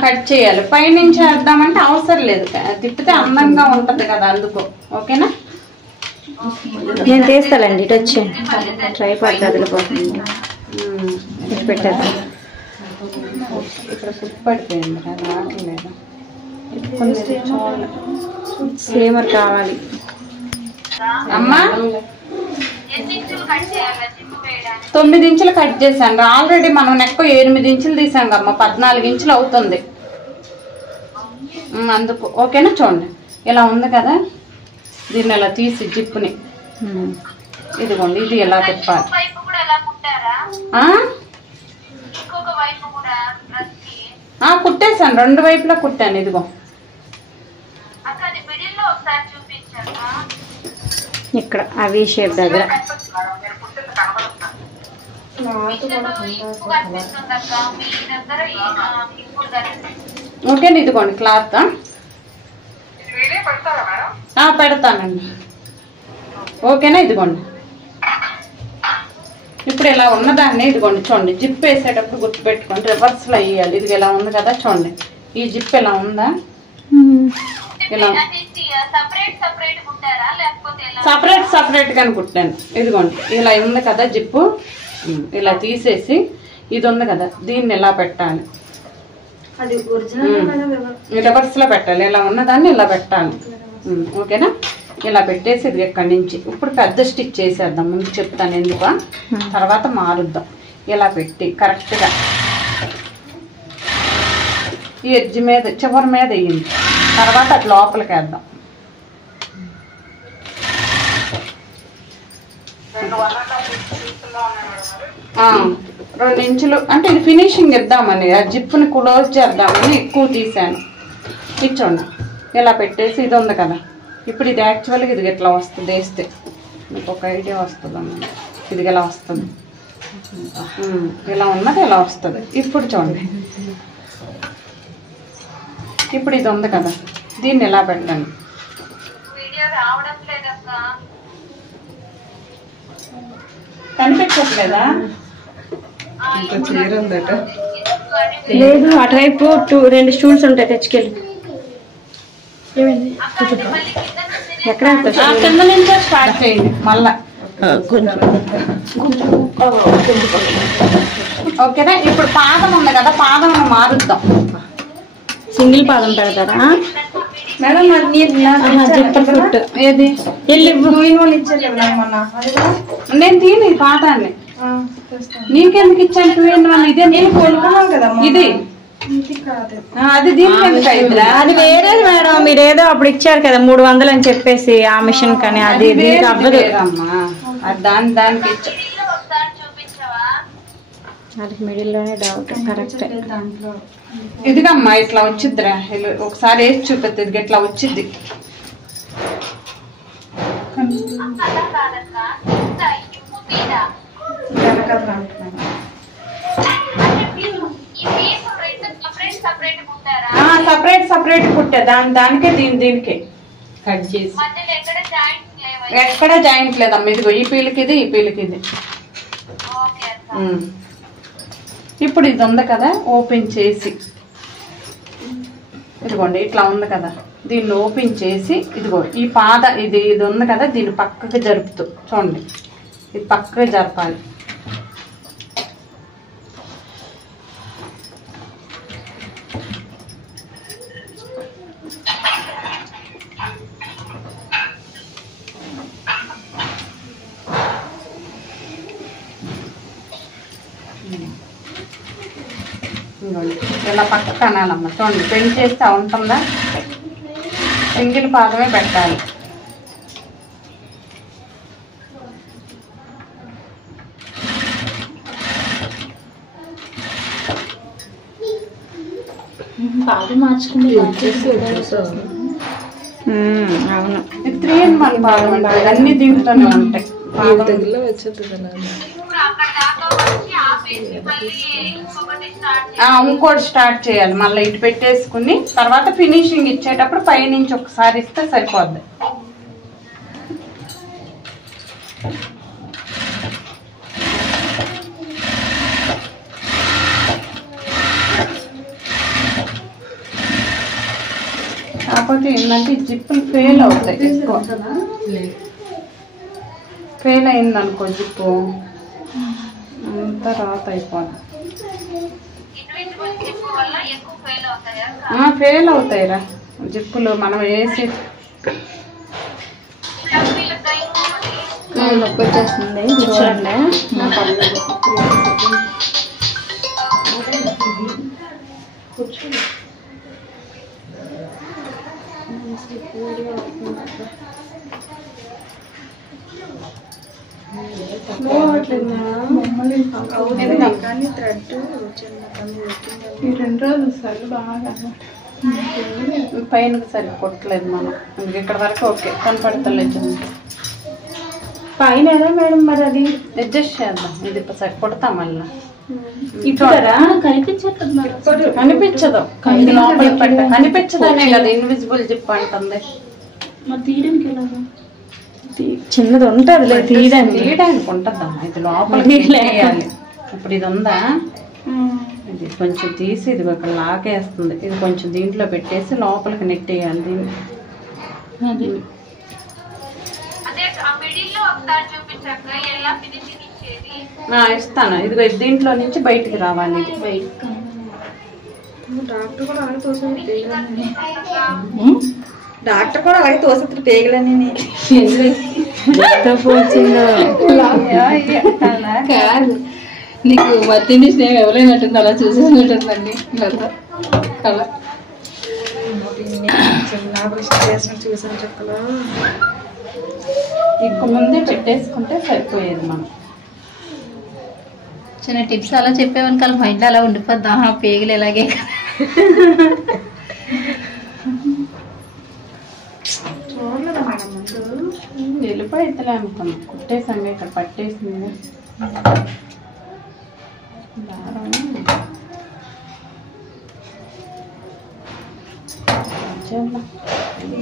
కట్ చేయాలి. పైనుంచి వేద్దామంటే అవసరం లేదు, తిప్పితే అందంగా ఉంటది కదా, అందుకో. ఓకేనా. నేను తీస్తానండి. ఇటు వచ్చేయండి, ట్రై పడితే వదిలిపోతుంది. ఇటు పెట్టేద్దాం. ఇక్కడ ఫుడ్ పడిపోయింది కదా, రావట్లేదు. సేమర్ కావాలి అమ్మా. 9 ఇంచులు కట్ చేశాను. ఆల్రెడీ మనం నెక్ 8 ఇంచులు తీసాం కమ్మా, 14 ఇంచులు అవుతుంది అందుకు. ఓకేనా. చూడండి ఇలా ఉంది కదా, దీన్ని ఇలా తీసి జిప్పుని ఇదిగోండి, ఇది ఎలా తిప్పాలి. కుట్టేశాను, 2 వైపులా కుట్టాను. ఇదిగో ఇక్కడ అవి షేప్ దగ్గర. ఓకేనా. ఇదిగోండి క్లాత్ పెడతానండి. ఓకేనా. ఇదిగోండి ఇప్పుడు ఇలా ఉన్నదాన్ని ఇదిగోండి చూడండి, జిప్ వేసేటప్పుడు గుర్తు పెట్టుకోండి, రివర్స్లో వేయాలి. ఇది ఇలా ఉంది కదా చూడండి, ఈ జిప్ ఇలా ఉందా, ఇలా సపరేట్ గా కుట్టాను. ఇదిగోండి ఇలా ఉంది కదా జిప్పు, ఇలా తీసేసి ఇది ఉంది కదా, దీన్ని ఇలా పెట్టాలి, రివర్స్ లో పెట్టాలి. ఇలా ఉన్నదాన్ని ఇలా పెట్టాలి. ఓకేనా. ఇలా పెట్టేసి ఇది ఇక్కడి నుంచి ఇప్పుడు పెద్ద స్టిచ్ చేసేద్దాం. ముందు చెప్తాను ఎందుకు, తర్వాత మారుద్దాం. ఇలా పెట్టి కరెక్ట్గా ఈ ఎడ్జ్ మీద చివరి మీద వేయండి. తర్వాత అటు లోపలికి వేద్దాం. 2 ఇంచులు అంటే ఇది ఫినిషింగ్ ఇద్దామని ఆ జిప్పుని క్లోజ్ చేద్దామని ఎక్కువ తీసాను. ఇచ్చోండి ఇలా పెట్టేసి ఇది ఉంది కదా, ఇప్పుడు ఇది యాక్చువల్గా ఇది ఇట్లా వస్తుంది వేస్తే మీకు ఒక ఐడియా వస్తుందన్నమాట. ఇది ఇలా వస్తుంది, ఇలా ఉన్నది ఇలా వస్తుంది. ఇప్పుడు చూడండి, ఇప్పుడు ఇది ఉంది కదా, దీన్ని ఎలా పెట్టండి. కనిపించట్లేదా? లేదు అటువైపు 2 స్టూల్స్ ఉంటాయి, తెచ్చుకెళ్ళి. ఏమైంది? ఎక్కడ కింద నుంచే స్టార్ట్ చేయండి మళ్ళా. ఓకేనా? ఇప్పుడు పాదం ఉంది కదా, పాదం మారుద్దాం. సింగిల్ పాదం పెడతారా మేడం? జిప్పర్ ఫుట్ ఏది నేను తీని పాదాన్ని నీకెందుకు ఇచ్చాను 2 in 1? ఇదే నేను కొనుక్కున్నాను కదా ఇది, అది దీనికి ఎందుకు అయిందిరా? అది వేరేది మేడం, మీరు ఏదో అప్పుడు ఇచ్చారు కదా 300 అని చెప్పేసి ఆ మిషన్ కానీ, అది అవ్వదు అమ్మా. దానికి ఇచ్చా, అది మిడిల్ లోనే డౌట్. కరెక్ట్. ఇదిగమ్మా ఇట్లా వచ్చిద్దిరా, ఒకసారి వేసి చూపిద్ది. ఇది ఇట్లా వచ్చిద్ది. సపరేట్ కుట్టే దానికే దీనికే కట్ చేసి. ఎక్కడ జాయింట్ లేదమ్మా. ఇదిగో ఈ పీలకి ఇది, ఈ పీలకి ఇది. ఇప్పుడు ఇది ఉంది కదా, ఓపెన్ చేసి ఇదిగోండి ఇట్లా ఉంది కదా, దీన్ని ఓపెన్ చేసి ఇదిగో ఈ పాద ఇది ఉంది కదా, దీన్ని పక్కకి జరుపుతూ చూడండి, ఇది పక్కకి జరపాలి. ఇలా పక్కకు అనాలమ్మా. చూడండి పెయింట్ చేస్తే ఉంటుందా, సింగిల్ పాదమే పెట్టాలి. పాదం మార్చుకుంటే అవును. ఇది 3 in 1 పాదం అంటే అన్ని దీంట్లోనే ఉంటాయి. ఇంకోటి స్టార్ట్ చేయాలి మళ్ళీ. ఇటు పెట్టేసుకుని తర్వాత ఫినిషింగ్ ఇచ్చేటప్పుడు పైనుంచి ఒకసారి ఇస్తే సరిపోద్ది. కాకపోతే ఏంటంటే జిప్పులు ఫెయిల్ అవుతాయి ఎక్కువ. ఫెయిల్ అయిందనుకో జిప్పు అంతా రాత అయిపోయింది. ఫెయిల్ అవుతాయిరా జిప్పులు మనం వేసి. నొప్పి వచ్చేస్తుంది చూడండి. ఈ 2 రోజులు సరి బాగా పైన సరి కొట్టలేదు మనం, ఇక్కడ వరకు ఓకే కనపడతలేదు. పైన మేడం మరి అది అడ్జస్ట్ చేద్దాం. ఇది సరి కొడతాం మళ్ళీ. ఇప్పుడా కనిపించదు, లోపలికి పెట్ట కనిపించదనే కదా ఇన్విజిబుల్ జిప్ అంటుంది. చిన్నది ఉంటుంది తీయడానికి ఉంటుందమ్మా, ఇది లోపలికి తీయాలి. ఇప్పుడు ఇది ఉందా, ఇది కొంచెం తీసి ఇది ఒక లాగేస్తుంది. ఇది కొంచెం దీంట్లో పెట్టేసి లోపలికి నెట్టేయాలి దీన్ని. ఇస్తాను. ఇదిగో దీంట్లో నుంచి బయటికి రావాలి. ఇది డాక్టర్ కూడా అలాగే తోసేస్తారు పేగలని. నీకు మత్తిండి స్నేహం ఎవరైనట్టుంది, అలా చూసేసినట్టుందండి. అలా చూసాను చెక్కలో ఇంక ముందే పెట్టేసుకుంటే సరిపోయేది మనం. చిన్న టిప్స్ అలా చెప్పేవని కాదు మైండ్ అలా ఉండిపోద్దా పేగులు ఎలాగే చూడలేదా మేడం ముందు వెళ్ళిపోయితలే అనుకున్నాం కుట్టేసాంగా ఇక్కడ పట్టేసింది దారం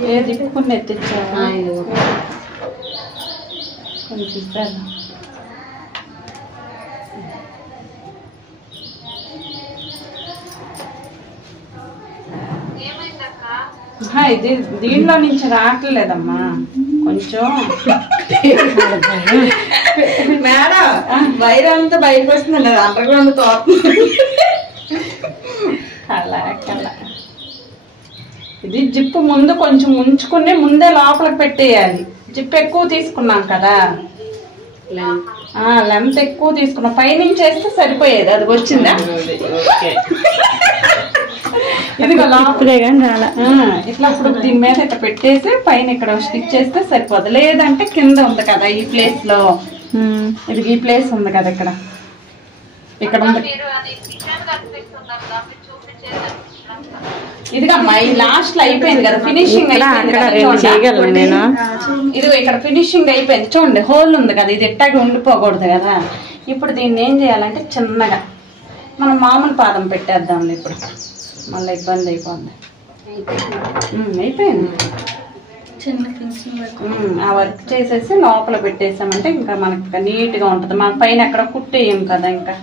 ఏది కొన్ని ఎత్తిచ్చా కొంచెం ఇస్తాను ఇది దీంట్లో నుంచి రావట్లేదమ్మా కొంచెం మేడం వైరంతా బయటకు వస్తుందండి అది అండర్ గ్రౌండ్ తోస్తుంది కలా ఇది జిప్పు ముందు కొంచెం ఉంచుకుని ముందే లోపలికి పెట్టేయాలి జిప్పు ఎక్కువ తీసుకున్నాం కదా లెంత్ ఎక్కువ తీసుకున్నాం పైనుంచి వేస్తే సరిపోయేది అది వచ్చిందా ఇదిగో లోపలే కానీ రాలా ఇట్లా ఇప్పుడు దీని మీద ఇట్లా పెట్టేసి పైన ఇక్కడ స్టిచ్ చేస్తే సరిపోదు లేదంటే కింద ఉంది కదా ఈ ప్లేస్ లో ఇది ఈ ప్లేస్ ఉంది కదా ఇక్కడ ఇక్కడ ఉంది ఇదిగమ్మా ఈ లాస్ట్ లో అయిపోయింది కదా ఫినిషింగ్ ఇది ఇక్కడ ఫినిషింగ్ అయిపోయింది చూడండి హోల్ ఉంది కదా ఇది ఎట్టాగా ఉండిపోకూడదు కదా ఇప్పుడు దీన్ని ఏం చేయాలంటే చిన్నగా మనం మామూలు పాదం పెట్టేద్దాం ఇప్పుడు మళ్ళీ ఇబ్బంది అయిపోద్ది అయిపోయింది ఆ వర్క్ చేసేసి లోపల పెట్టేసామంటే ఇంకా మనకి నీట్ గా ఉంటది మన పైన ఎక్కడ కుట్టేయం కదా ఇంకా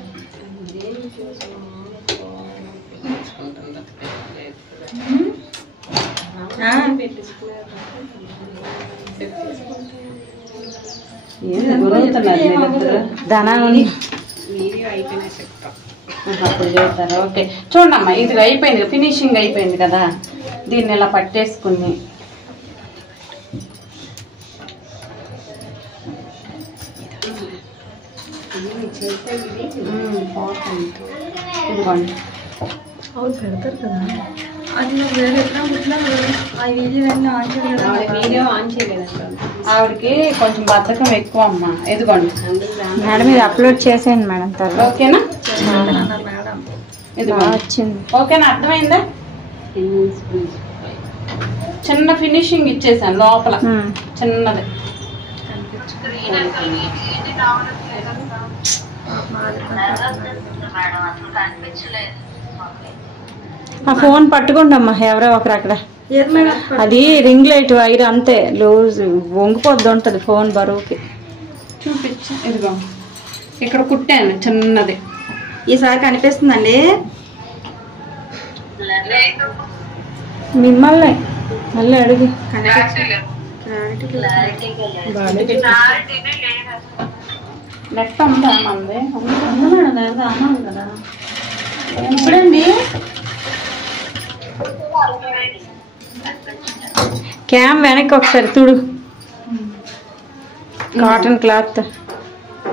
అప్పుడు చేస్తారా ఓకే చూడండి అమ్మా ఇది అయిపోయింది ఫినిషింగ్ అయిపోయింది కదా దీన్ని ఇలా పట్టేసుకుని ఇదిగోండి పెడతారు కదా అది వేరే వీడియో ఆన్ చేయలేదు ఆవిడకి కొంచెం బద్ధకం ఎక్కువ అమ్మా ఎదుగోండి మేడం ఇది అప్లోడ్ చేసేయండి మేడం తర్వాత ఓకేనా మేడం ఇది వచ్చింది ఓకేనా అర్థమైందా చిన్న ఫినిషింగ్ ఇచ్చేసాను లోపల చిన్నది ఆ ఫోన్ పట్టుకోండి అమ్మా ఎవరో ఒకరు అక్కడ అది రింగ్ లైట్ వైర్ అంతే లూజ్ వంగిపోద్ది ఉంటది ఫోన్ బరువుకి చూపించు ఇదిగో ఇక్కడ కుట్టాను చిన్నది ఈసారి కనిపిస్తుందండి మిమ్మల్ని మళ్ళీ అడుగు నెట్ ఉందా మంది అన్నాను కదా ఇప్పుడండి క్యామ్ వెనక్కి ఒకసారి తుడు కాటన్ క్లాత్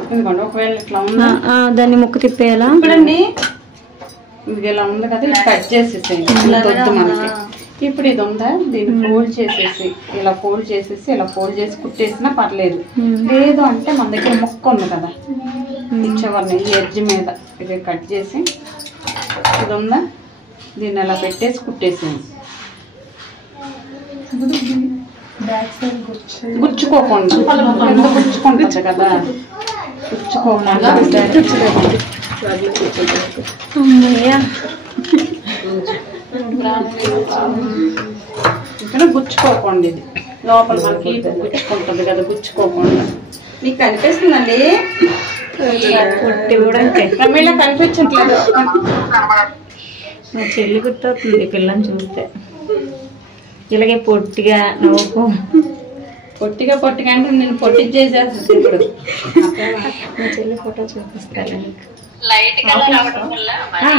ఇదిగోండి ఒకవేళ ఇట్లా ఉందా దాన్ని ముక్కు తిప్పేయాలా ఇప్పుడండి ఇది ఇలా ఉంది కదా ఇది కట్ చేసేసేయండి వద్దు మనకి ఇప్పుడు ఇది ఉందా దీన్ని ఫోల్డ్ చేసేసి ఇలా ఫోల్డ్ చేసేసి ఇలా ఫోల్డ్ చేసి కుట్టేసినా పర్లేదు లేదు అంటే మన దగ్గర ముక్క ఉంది కదా ఇచ్చేవాళ్ళని ఈ ఎడ్జ్ మీద ఇది కట్ చేసి ఇది ఉందా దీన్ని అలా పెట్టేసి కుట్టేసేయండి గుచ్చుకోకుండా కింద గుచ్చుకుంటుంది కదా గుచ్చుకోకుండా ఇక్కడ గుచ్చుకోకండి ఇది లోపల మనకి గుచ్చుకుంటుంది కదా గుచ్చుకోకుండా మీకు కనిపిస్తుందండి రమేళ కనిపించట్లేదు మా చెల్లి గుర్తవుతుంది పిల్లని చూస్తే ఇలాగే పొట్టిగా నవ్వుకో పొట్టిగా అంటే నేను పొట్టి చేసేస్తుంది ఇప్పుడు మా చెల్లి ఫోటో చూపిస్తాను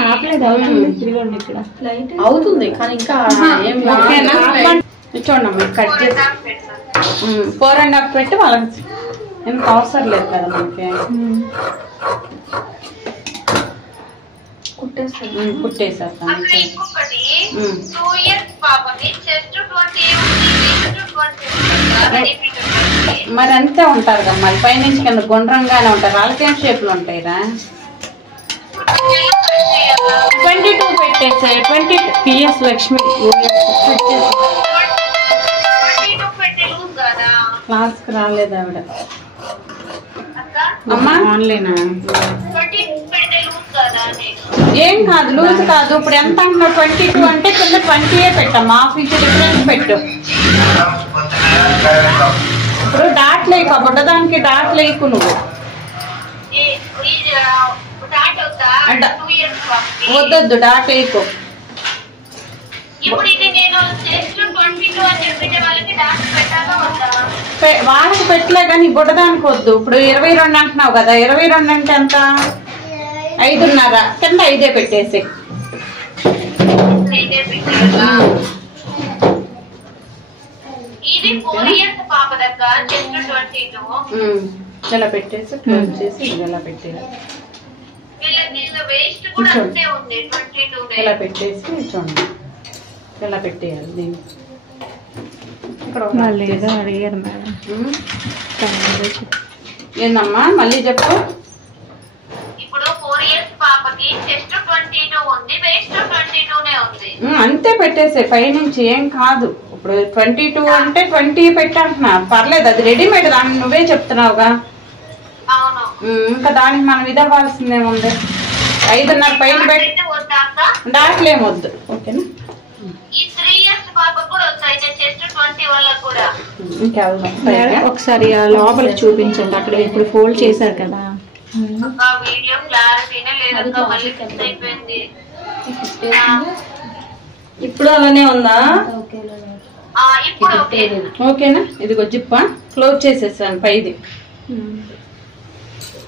ఆపలేదు అవుతుంది ఇదిగోండి ఇక్కడ అవుతుంది కానీ ఇంకా ఏం చూడండి కట్ చేసి 4.5 పెట్టి వాళ్ళకి ఎంత అవసరం లేదు కదా మనకి కుట్టేసేస్తాను మరి అంతే ఉంటారు కదా మరి పైనుంచి కింద గుండ్రంగానే ఉంటారు వాళ్ళకేం షేపులు ఉంటాయిరా 22 పెట్టేసే 20 PS లక్ష్మి క్లాస్కి రాలేదు ఆవిడ. అమ్మా ఆన్లైనా? ఏం కాదు, లూజ్ కాదు. ఇప్పుడు ఎంత అంటున్నావు? 22 అంటే కింద 20 పెట్టమ్మా, హాఫ్ ఇంచ్ డిఫరెన్స్ పెట్టు. ఇప్పుడు డాట్ లేకు, బుడ్డదానికి డాట్ లేకు నువ్వు. వద్దొద్దు, డాట్ వేయకు. వాళ్ళకి పెట్టలే కానీ బుడ్డదానికి వద్దు. ఇప్పుడు 22 అంటున్నావు కదా, 22 అంటే ఎంత? 5.5 కింద 5 పెట్టేసి. ఇలా పెట్టేసి క్లోజ్ చేసి ఇలా పెట్టేయాలి. ఇలా పెట్టేసి చూడండి, ఇలా పెట్టేయాలి. దీన్ని ఏదో అడిగారు మేడం. ఏందమ్మా మళ్ళీ చెప్పు. ఇప్పుడు 4 years పాపకి చెస్ట్ 22 ఉంది, వేస్ట్ 22నే ఉంది. అంతే పెట్టేసే, పైనుంచి ఏం కాదు. ఇప్పుడు 22 అంటే 20 పెట్టంటున్నా, పర్లేదు. అది రెడీమేడ్, దాన్ని నువ్వే చెప్తున్నావుగా. ఇంకా దానికి మనం ఇదవ్వాల్సిందేముంది. 5.5 పైన పెట్టి డాట్లేమొద్దు. ఓకేనా? ఒకసారి లోపలికి చూపించండి. అక్కడ ఇప్పుడు ఫోల్డ్ చేశారు కదా. ఇప్పుడు అలానే ఉందా? ఓకేనా? ఇదిగో జిప్ప క్లోజ్ చేసేసాను, పైది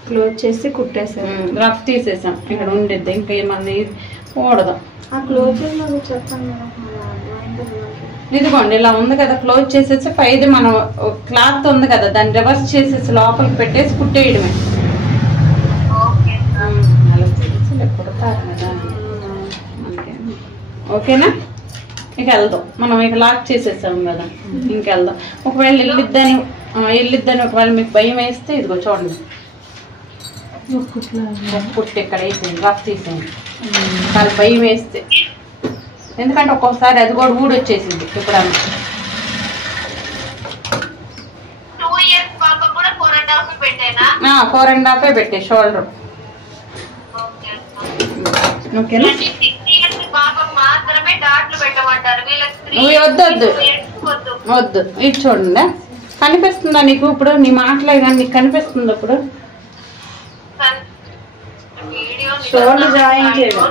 క్లోజ్ చేసి కుట్టేసారు. రఫ్ తీసేసాం. ఇక్కడ ఉండేది ఇంకా మళ్ళీ కూడదు. క్లోజ్ చెప్పండి. ఇదిగోండి ఇలా ఉంది కదా, క్లోజ్ చేసేసి పైది మనం క్లాత్ ఉంది కదా, దాన్ని రివర్స్ చేసేసి లోపలికి పెట్టేసి కుట్టేయడమే. అలా చేసి కుడతారు కదా. ఓకేనా? ఇక వెళ్దాం. మనం ఇక లాక్ చేసేసాం కదా, ఇంకెళ్దాం. ఒకవేళ వెళ్ళిద్దని ఒకవేళ మీకు భయం వేస్తే ఇదిగో చూడండి, పుట్టి ఇక్కడ వేసేయండి, రఫ్ తీసేయండి. వాళ్ళు భయం వేస్తే, ఎందుకంటే ఒక్కొక్కసారి అది కూడా ఊడొచ్చేసింది. ఇప్పుడు 4.5 పెట్టే షోల్డర్. ఓకేనా? నువ్వు వద్దొద్దు వద్దు. ఇది చూడండి, కనిపిస్తుందా నీకు? ఇప్పుడు నీ మాటలే కానీ నీకు కనిపిస్తుంది. ఇప్పుడు షోల్డర్ జాయిన్ చేయడం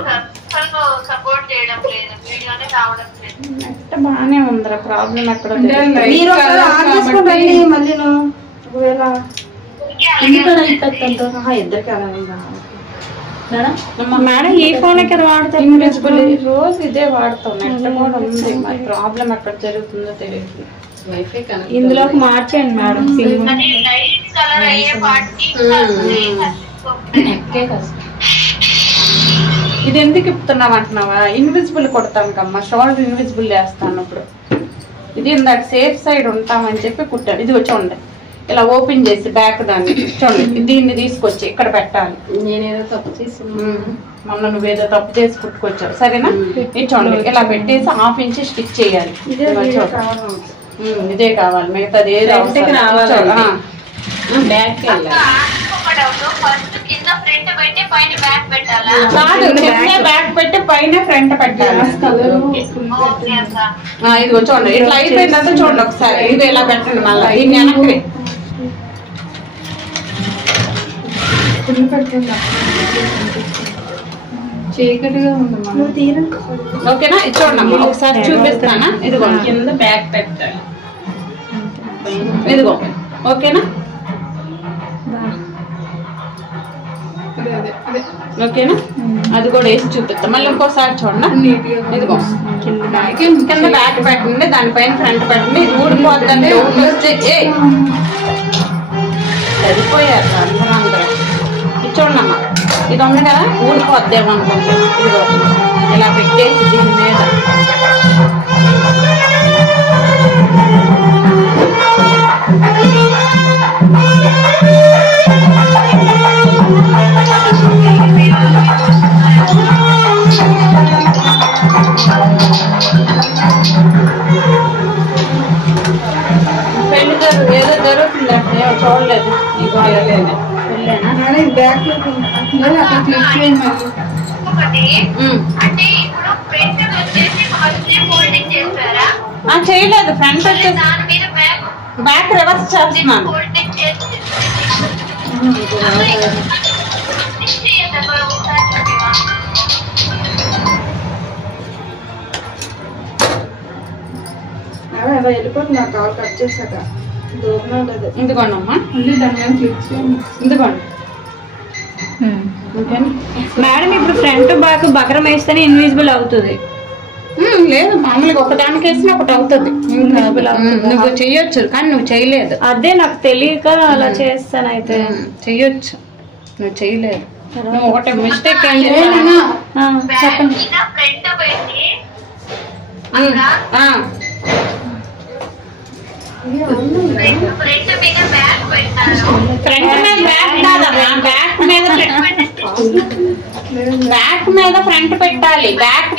బాగానే ఉందిరా, ప్రాబ్లం ఎక్కడ? మేడం ఈ ఫోన్ ఎక్కడ వాడతారు? ఇన్విజిబుల్ రోజు ఇదే వాడతాం. నెట్ కూడా ఉంది, మరి ప్రాబ్లం ఎక్కడ జరుగుతుందో తెలియదు. ఇందులోకి మార్చేయండి మేడం. ఇది ఎందుకు ఇప్పుతున్నావు అంటున్నావా? ఇన్విజిబుల్ కొడతాను కమ్మా, షోల్డర్ ఇన్విజిబుల్ వేస్తాను. ఇప్పుడు ఇది ఇందాక సేఫ్ సైడ్ ఉంటామని చెప్పి కుట్టాను. ఇది చూడండి, ఇలా ఓపెన్ చేసి బ్యాక్ దాన్ని చూడండి, దీన్ని తీసుకొచ్చి ఇక్కడ పెట్టాలి. నేనేదో తప్పు చేసి మొన్న నువ్వేదో తప్పు చేసి కుట్టుకొచ్చావు, సరేనా? ఇది చూడండి, ఇలా పెట్టేసి 1/2 ఇంచ్ స్టిచ్ చేయాలి. ఇదే కావాలి, మిగతాది ఏది బ్యాక్ పెట్టి పైన ఫ్రంట్ పెట్టాలి. ఇదిగో చూడండి, ఇట్లా అయిపోయిందంటే చూడండి ఒకసారి. ఇది ఇలా పెట్టండి, మళ్ళీ దీన్ని వెనక్కి చీకటిగా ఉంది. ఓకేనా? ఇది చూడండి అమ్మా, ఒకసారి చూపిస్తానా? ఇదిగో కింద బ్యాక్ పెట్టాలి. ఇదిగో ఓకేనా? ఓకేనా? అది కూడా వేసి చూపిస్తాం. మళ్ళీ ఇంకోసారి చూడండి. ఇదిగో కింద బ్యాక్ పెట్టండి, దానిపైన ఫ్రంట్ పెట్టండి. ఇది ఊడిపోద్దండి. సరిపోయారు అందరూ. ఇది చూడండి అమ్మా, ఇది ఉంది కదా, ఊడిపోద్దేమో అనుకుంటే ఇదిగో ఇలా పెట్టేసి దీని మీద చూడలేదు నీకు ఒకటి అంటే ఇప్పుడు ఫ్రంట్ వచ్చేసి ఫస్ట్ ఫోల్డింగ్ చేస్తారా? చేయలేదు, ఫ్రంట్ వచ్చేసి దాని మీద బ్యాక్ రివర్స్ చేస్తున్నాను. ఫోల్డింగ్ చేసి చేయండి ఒకసారి చూపివా? వెళ్ళిపోతున్నా కాల్ కట్ చేశాక దూరం లేదు. ఇందుకోండి అమ్మా, ఇందుకోండి. ఓకేనా మేడం ఇప్పుడు ఫ్రంట్ బ్యాక్ బకరం వేస్తేనే ఇన్విజిబుల్ అవుతుంది. లేదు, మామూలుగా ఒకదానికి వేసినా ఒకటి అవుతుంది. నువ్వు చెయ్యొచ్చు కానీ నువ్వు చేయలేదు. అదే నాకు తెలియక అలా చేస్తాను. అయితే చెయ్యొచ్చు, నువ్వు చేయలేదు. నువ్వు ఒకటే మిస్టేక్ చెప్పండి. ఫ్రంట్ పెట్టి ఫ్రంట్ మీద బ్యాక్ పెట్టారు. ఫ్రంట్ మీద బ్యాక్ కాదమ్మా, బ్యాక్ మీద ఫ్రంట్ పెట్టాలి. బ్యాక్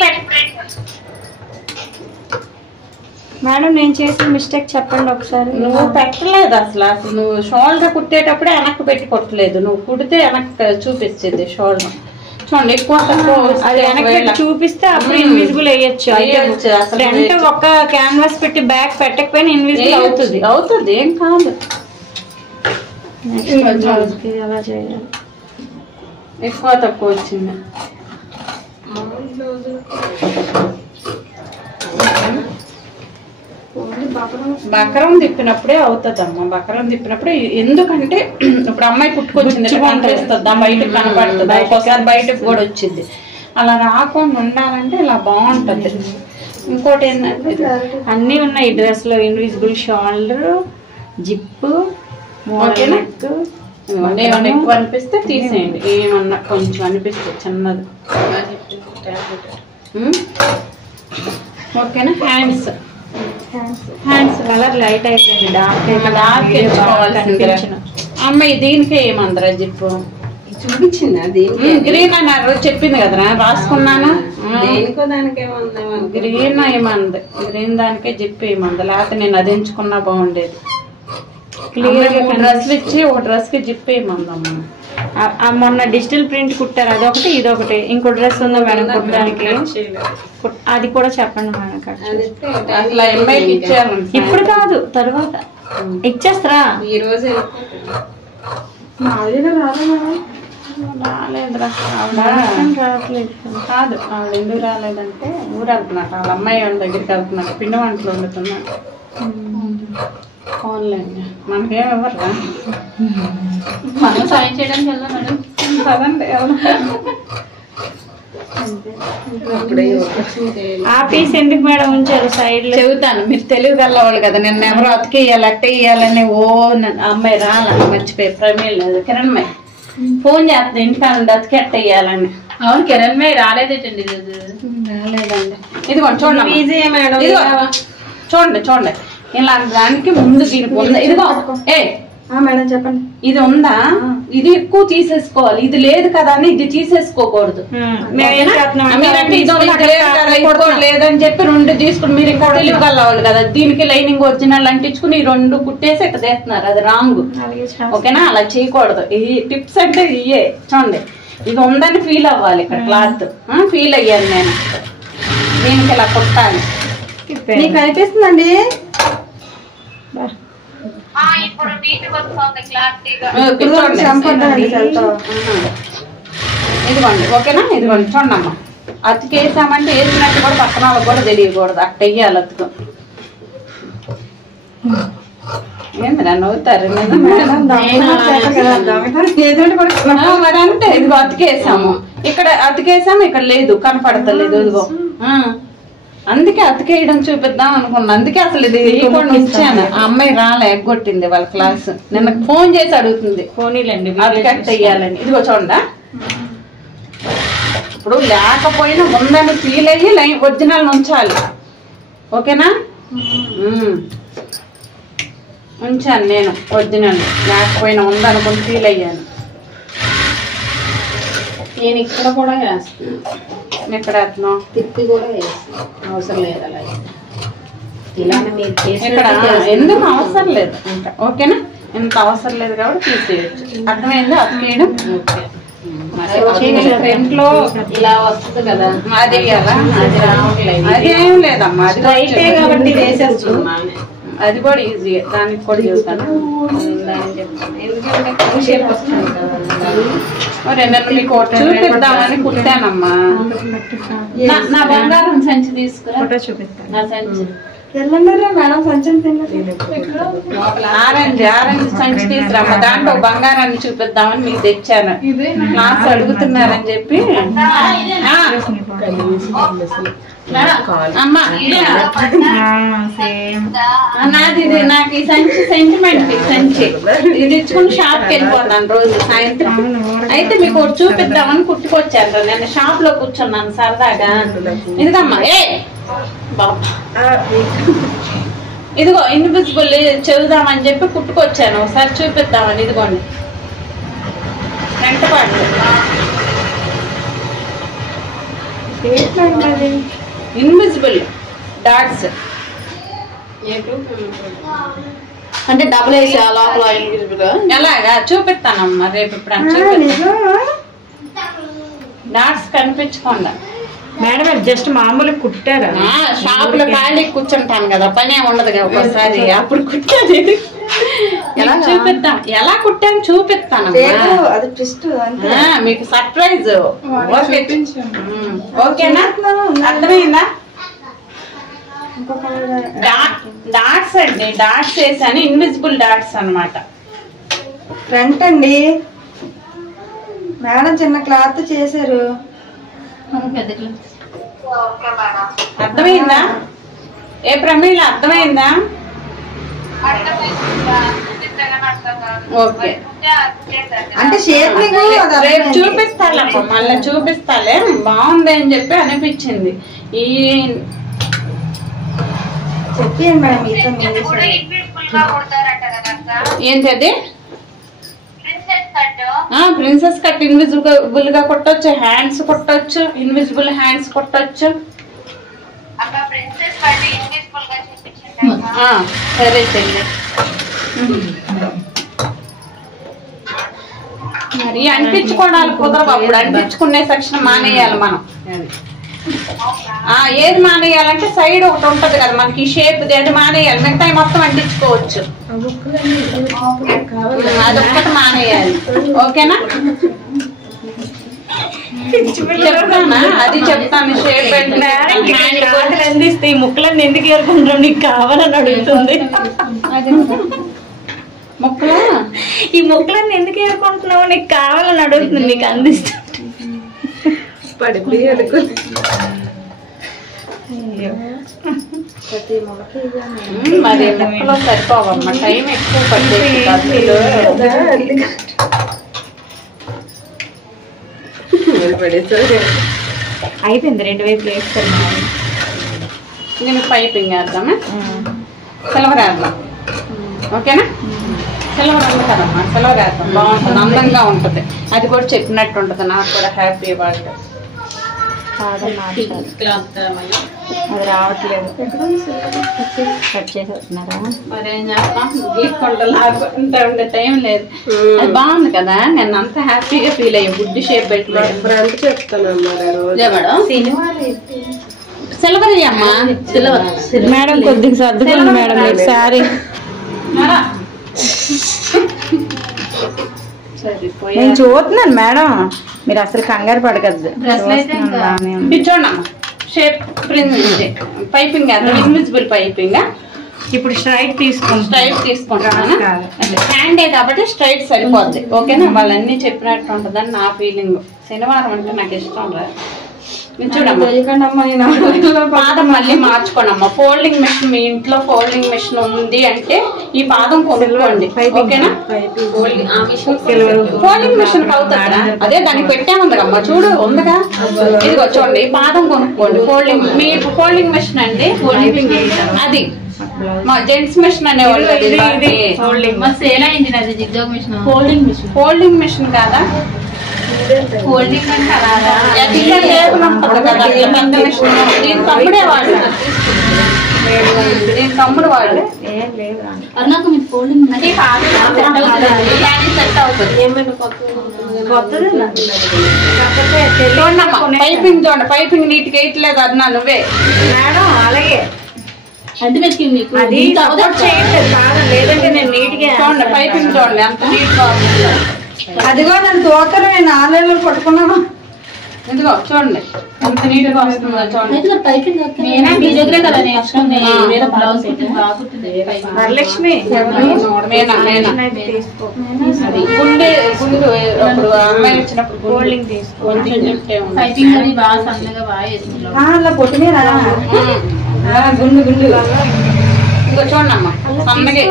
మేడం నేను చేసిన మిస్టేక్ చెప్పండి ఒకసారి. నువ్వు పెట్టలేదు అసలు నువ్వు షోల్డర్ కుట్టేటప్పుడే వెనక్కి పెట్టి కొట్టలేదు. నువ్వు కుడితే వెనక్కి చూపించింది షోల్డర్. చూడండి ఎక్కువ అది వెనక్కి చూపిస్తే అప్పుడు ఇన్విజిబుల్ అయ్యొచ్చు. ఫ్రంట్ ఒక క్యాన్వాస్ పెట్టి బ్యాక్ పెట్టకపోయినా ఇన్విజిబుల్ అవుతుంది. అవుతుంది, ఏం కాదు. అలా చేయాలి. ఎక్కువ తక్కువ వచ్చింది. బకరం తిప్పినప్పుడే అవుతుందమ్మా. బకరం తిప్పినప్పుడు ఎందుకంటే ఇప్పుడు అమ్మాయి పుట్టుకొచ్చింది కనిపిస్తుంది, బయటకు కనపడుతుంది, ఒక్కోసారి బయటకు కూడా వచ్చింది. అలా రాకుండా ఉండాలంటే ఇలా బాగుంటుంది. ఇంకోటి ఏంటంటే అన్నీ ఉన్నాయి డ్రెస్ లో. ఇన్విజిబుల్ షోల్డర్, జిప్, ఏమన్నా ఎక్కువ అనిపిస్తే తీసేయండి. ఏమన్నా కొంచెం అనిపిస్తే చిన్నది. ఓకేనా? హ్యాండ్స్ కలర్ లైట్ అయిపోయింది. డార్క్ అమ్మాయి దీనికే ఏమందరా జిప్పు చూపించింది అది గ్రీన్ అన్నారు, చెప్పింది కదరా, రాసుకున్నాను. దేనికో దానికి ఏమన్నా గ్రీన్ ఏమంది, గ్రీన్ దానికే జిప్ ఏమంది. లేకపోతే నేను అది ఎంచుకున్నా బాగుండేది. డ్రెస్లు ఇచ్చి ఒక డ్రెస్ కి జిప్ ఏమందమ్మా. మొన్న డిజిటల్ ప్రింట్ కుట్టారు, అదొకటి ఇదొకటి. ఇంకో డ్రెస్ ఉందా మేడం కుట్టడానికి? అది కూడా చెప్పండి మేడం. అసలు అమ్మాయికి ఇచ్చారు. ఇప్పుడు కాదు, తర్వాత ఇచ్చేస్తారా? ఈ రోజు రాలేదురా ఆవిడ. రావట్లేదు. కాదు, ఆవిడ ఎందుకు రాలేదంటే ఊరు వెళ్తున్నట్టు, వాళ్ళ అమ్మాయి వాళ్ళ దగ్గరికి వెళ్తున్నట్టు, పిండి వంటలు వండుతున్నాడు. ఆన్లైన్ మనకేం ఇవ్వరా, మనం సాయం చేయడానికి వెళ్దాం మేడం. కదండి. ఆ పీస్ ఎందుకు మేడం ఉంచారు సైడ్ లో? చెబుతాను, మీరు తెలివి గల్లవాళ్ళు కదా. నిన్న ఎవరు అతికేయాలి అట్టేయాలని అమ్మాయి రాలని మర్చిపోయి ప్రమేయం లేదు. కిరణ్మయ్య ఫోన్ చేస్తుంది ఇంటికాడ అతికి అట్టేయాలని. అవును, కిరణ్ మే రాలేదేటండి ఈరోజు. రాలేదండి. ఇదిగోండి చూడండి, ఈజీ మేడం. చూడండి చూడండి. ఇలా దానికి ముందు దీనికి ఉందా? ఇదిగో మేడం చెప్పండి. ఇది ఉందా, ఇది ఎక్కువ తీసేసుకోవాలి. ఇది లేదు కదా అని ఇది తీసేసుకోకూడదు. లేదని చెప్పి రెండు తీసుకుని మీరు ఇంకా తెలియగలవాలి కదా. దీనికి లైనింగ్ ఒరిజినల్ అంటించుకుని ఈ రెండు కుట్టేసి ఇక్కడ తీస్తున్నారు, అది రాంగ్. ఓకేనా? అలా చేయకూడదు. ఈ టిప్స్ అంటే ఇయే. చూడండి, ఇది ఉందని ఫీల్ అవ్వాలి. ఇక్కడ క్లాత్ ఫీల్ అయ్యాను నేను. దీనికి ఇలా కుట్టాలి. మీకు కనిపిస్తుందండి? ఇప్పుడు నీట్గా వస్తుంది క్లారిటీగా. ఇదిగోండి, ఓకేనా? ఇదిగోండి చూడండి అమ్మా, అతికేసామంటే వేసినట్టు కూడా పక్కన వాళ్ళకి కూడా తెలియకూడదు. అట్ట వెయ్యాలి అతుకు. ఏంది నన్ను అవుతారు మరి అంటే. ఇదిగో అతికేసాము, ఇక్కడ అతికేసాము, ఇక్కడ లేదు, కనపడతలేదు. ఇదిగో అందుకే అతికేయడం చూపిద్దాం అనుకున్నా. అందుకే అసలు ఇది వేయకుండా ఇచ్చాను. ఆ అమ్మాయి రాలే, ఎగ్గొట్టింది వాళ్ళ క్లాస్. నిన్న ఫోన్ చేసి అడుగుతుంది పోనీలండి అతికట్ వేయాలని. ఇదిగో చూడండి, ఇప్పుడు లేకపోయినా ఉందని ఫీల్ అయ్యి ఒరిజినల్ ఉంచాలి. ఓకేనా? ఉంచాను నేను ఒరిజినల్, లేకపోయినా ఉందనుకుని ఫీల్ అయ్యాను. నేను ఇక్కడ కూడా వేస్తాను. ఎక్కడ వేస్తున్నావు? తిప్పి కూడా వేస్తాను, అవసరం లేదు. అలా ఇలానే మీరు ఇక్కడ ఎందుకు అవసరం లేదు. ఓకేనా? ఇంత అవసరం లేదు కాబట్టి తీసేయచ్చు. అర్థమైందా? అతికేయడం ఫ్రంట్ లో ఇలా వస్తుంది కదా, అది ఎలా అది రావట్లేదు. అదేం లేదమ్మా, అది కాబట్టి వేసేస్తున్నాను. అది కూడా ఈజీ, దానికి కూడా చూస్తాను. ఎందుకంటే షేప్ వస్తుంది కదా, రెండెల్లి కోట్ చూపిద్దామని కుట్టానమ్మా. నా బంగారం సంచి తీసుకురా, నా సంచి మేడం కొంచెం ఆరెంజ్ సంచి తీసుకురామ్మ. దాంట్లో బంగారాన్ని చూపిద్దామని మీకు తెచ్చాను. క్లాస్ అడుగుతున్నారని చెప్పి. అమ్మా నాది ఇది, నాకు ఈ సంచి సెంటిమెంట్. ఈ సంచి ఇది తెచ్చుకుని షాప్కి వెళ్ళిపోతాను రోజు సాయంత్రం. అయితే మీకు ఒకటి చూపిద్దామని కుట్టుకొచ్చాను. నేను షాప్ లో కూర్చున్నాను సరదాగా. ఇదిగమ్మా, ఏ బాబా, ఇదిగో ఇన్విజిబుల్ చెబుదామని చెప్పి కుట్టుకొచ్చాను. ఒకసారి చూపిద్దామని. ఇదిగోండి వెంట పాటు ఇన్విజిబుల్ డాట్స్. అంటే డబుల్ వేసి లోపల ఇన్విజిబుల్ ఎలాగా చూపిస్తానమ్మా రేపు. ఇప్పుడు డాట్స్ కనిపించకుండా మేడం జస్ట్ మామూలు కుట్టారా? షాప్ లో ఖాళీ కూర్చుంటాను కదా, పనే ఉండదు కదా ఒక్కోసారి, అప్పుడు కుట్టాను. ఎలా చూపిద్దాం, ఎలా కుట్టాను చూపిస్తాను. మీకు సర్ప్రైజ్. ఓకేనా? అర్థమైందా? డాట్స్ అండి, డాట్స్ వేసాను. ఇన్విజిబుల్ డాట్స్ అన్నమాట. ఫ్రంట్ అండి మేడం, చిన్న క్లాత్ చేశారు. అర్థమైందా? ఏ ప్రమీల అర్థమైందా? ఓకే, అంటే షేప్ రేపు చూపిస్తాలమ్మా, మళ్ళీ చూపిస్తాలే. బాగుంది అని చెప్పి అనిపించింది. ఈ చెప్పండి మేడం, ఏంటది? ప్రిన్సెస్ కట్ ఇన్విజిబుల్ గా కొట్టొచ్చు, హ్యాండ్స్ కొట్టొచ్చు, ఇన్విజిబుల్ హ్యాండ్స్ కొట్టొచ్చు. సరే చెల్లి. మరి అంటించుకోవడాలు కుదరవు. అప్పుడు అంటించుకునే సెక్షన్ మానేయాలి మనం. ఏది మానేయాలంటే సైడ్ ఒకటి ఉంటది కదా మనకి షేప్, అది మానేయాలి. మిగతా మొత్తం అంటించుకోవచ్చు. అదొక్కటి మానేయాలి. ఓకేనా? చెప్తానా? అది చెప్తాను. షేప్ అందిస్తే ఈ ముక్కలన్నీ ఎందుకు ఏరుకుంటాం, నీకు కావాలని అడుగుతుంది. ముక్కలు ఈ ముక్కలన్నీ ఎందుకు ఏరుకుంటున్నావు, నీకు కావాలని అడుగుతుంది. నీకు అందిస్తుంది. పడిపోయి అనుకో. మరి ముక్కలో సరిపోవమ్మా, టైం ఎక్కువ పట్టేది. అయిపోయింది, 2 వైపులు వేస్తారు. నేను పైపింగ్ వేద్దామా? సిల్వర్ వేద్దాం. ఓకేనా? సిల్వర్ అమ్ముతారమ్మా, సిల్వర్ వేద్దాం. బాగుంటుంది, అందంగా ఉంటుంది. అది కూడా చెప్పినట్టు ఉంటుంది. నాకు కూడా హ్యాపీ వాళ్ళు. అది రావట్లేదు, కట్ చేసేస్తున్నారా? మరేం చేస్తాం, గీక్కుండా లాక్కుంటా ఉండే టైం లేదు. అది బాగుంది కదా, నేను అంత హ్యాపీగా ఫీల్ అయ్యి గుడ్డి షేప్ పెట్టుకోవడం చెప్తాను మేడం. సిల్వర్ అమ్మా, సిల్వర్. మేడం కొద్దిగా సర్దుకోండి మేడం, ఒకసారి. నేను చూస్తున్నాను మేడం, మీరు అసలు కంగారు పడకద్దు. చూడమ్మా, షేప్ పైపింగ్ ఇన్విజిబుల్ పైపింగ్. ఇప్పుడు స్ట్రైట్ తీసుకుంటాను. హ్యాండే కాబట్టి స్ట్రైట్ సరిపోద్ది. ఓకేనా? వాళ్ళన్నీ చెప్పినట్టు ఉంటుందని నా ఫీలింగ్. శనివారం అంటే నాకు ఇష్టం రా. చూడమ్మా, పాదం మళ్ళీ మార్చుకోండమ్మా. ఫోల్డింగ్ మెషిన్ మీ ఇంట్లో ఫోల్డింగ్ మెషిన్ ఉంది అంటే ఈ పాదం కొనుక్కోండి. ఓకేనా? ఫోల్డింగ్ మెషిన్ అవుతుందా? అదే దానికి పెట్టాముంది అమ్మా, చూడు ఉందిగా. ఇదిగో చూడండి, ఈ పాదం కొనుక్కోండి. ఫోల్డింగ్ మీ ఫోల్డింగ్ మెషిన్ అండి. అది మా జెంట్స్ మెషిన్ అనేవాళ్ళు. ఫోల్డింగ్ మెషిన్ కాదా? ఫోల్డింగ్ అంటే దీని తమ్ముడే వాడు. దీని తమ్ముడు వాడు ఏం లేదు అరుణాకు మీరు ఫోల్డింగ్ అంటే సెట్ అవుతుంది. కొత్తది చూడమ్మా పైపింగ్ చూడండి, పైపింగ్ నీట్ గా వేయట్లేదు అన్నా నువ్వే మేడం. అలాగే అంటే మీకు అది సపోర్ట్ చేయట్లేదు కాదు, లేదంటే నేను నీట్ గా చూడండి పైపింగ్ చూడండి ఎంత నీట్ గా వస్తుందో. అదిగో నన్ను తోకరు నేను ఆన్లైన్ లో పట్టుకున్నాను. ఇదిగో చూడండి ఎంత నీట్ గా వస్తుందో చూడండి. పైపింగ్ మీ దగ్గరే కదా నేర్చుకుంది వేరే బ్లౌజ్ వరలక్ష్మి మేనా మేనా అది గుండె గుండు అప్పుడు అమ్మాయి వచ్చినప్పుడు ఫోల్డింగ్ తీసుకో. కొంచెం చెప్తే ఉంది. పైపింగ్ అది బాగా సన్నగా బాగా వేసింది అలా పొట్టినేరా గుండు గుండు ఇంకో చూడమ్మా సన్నగా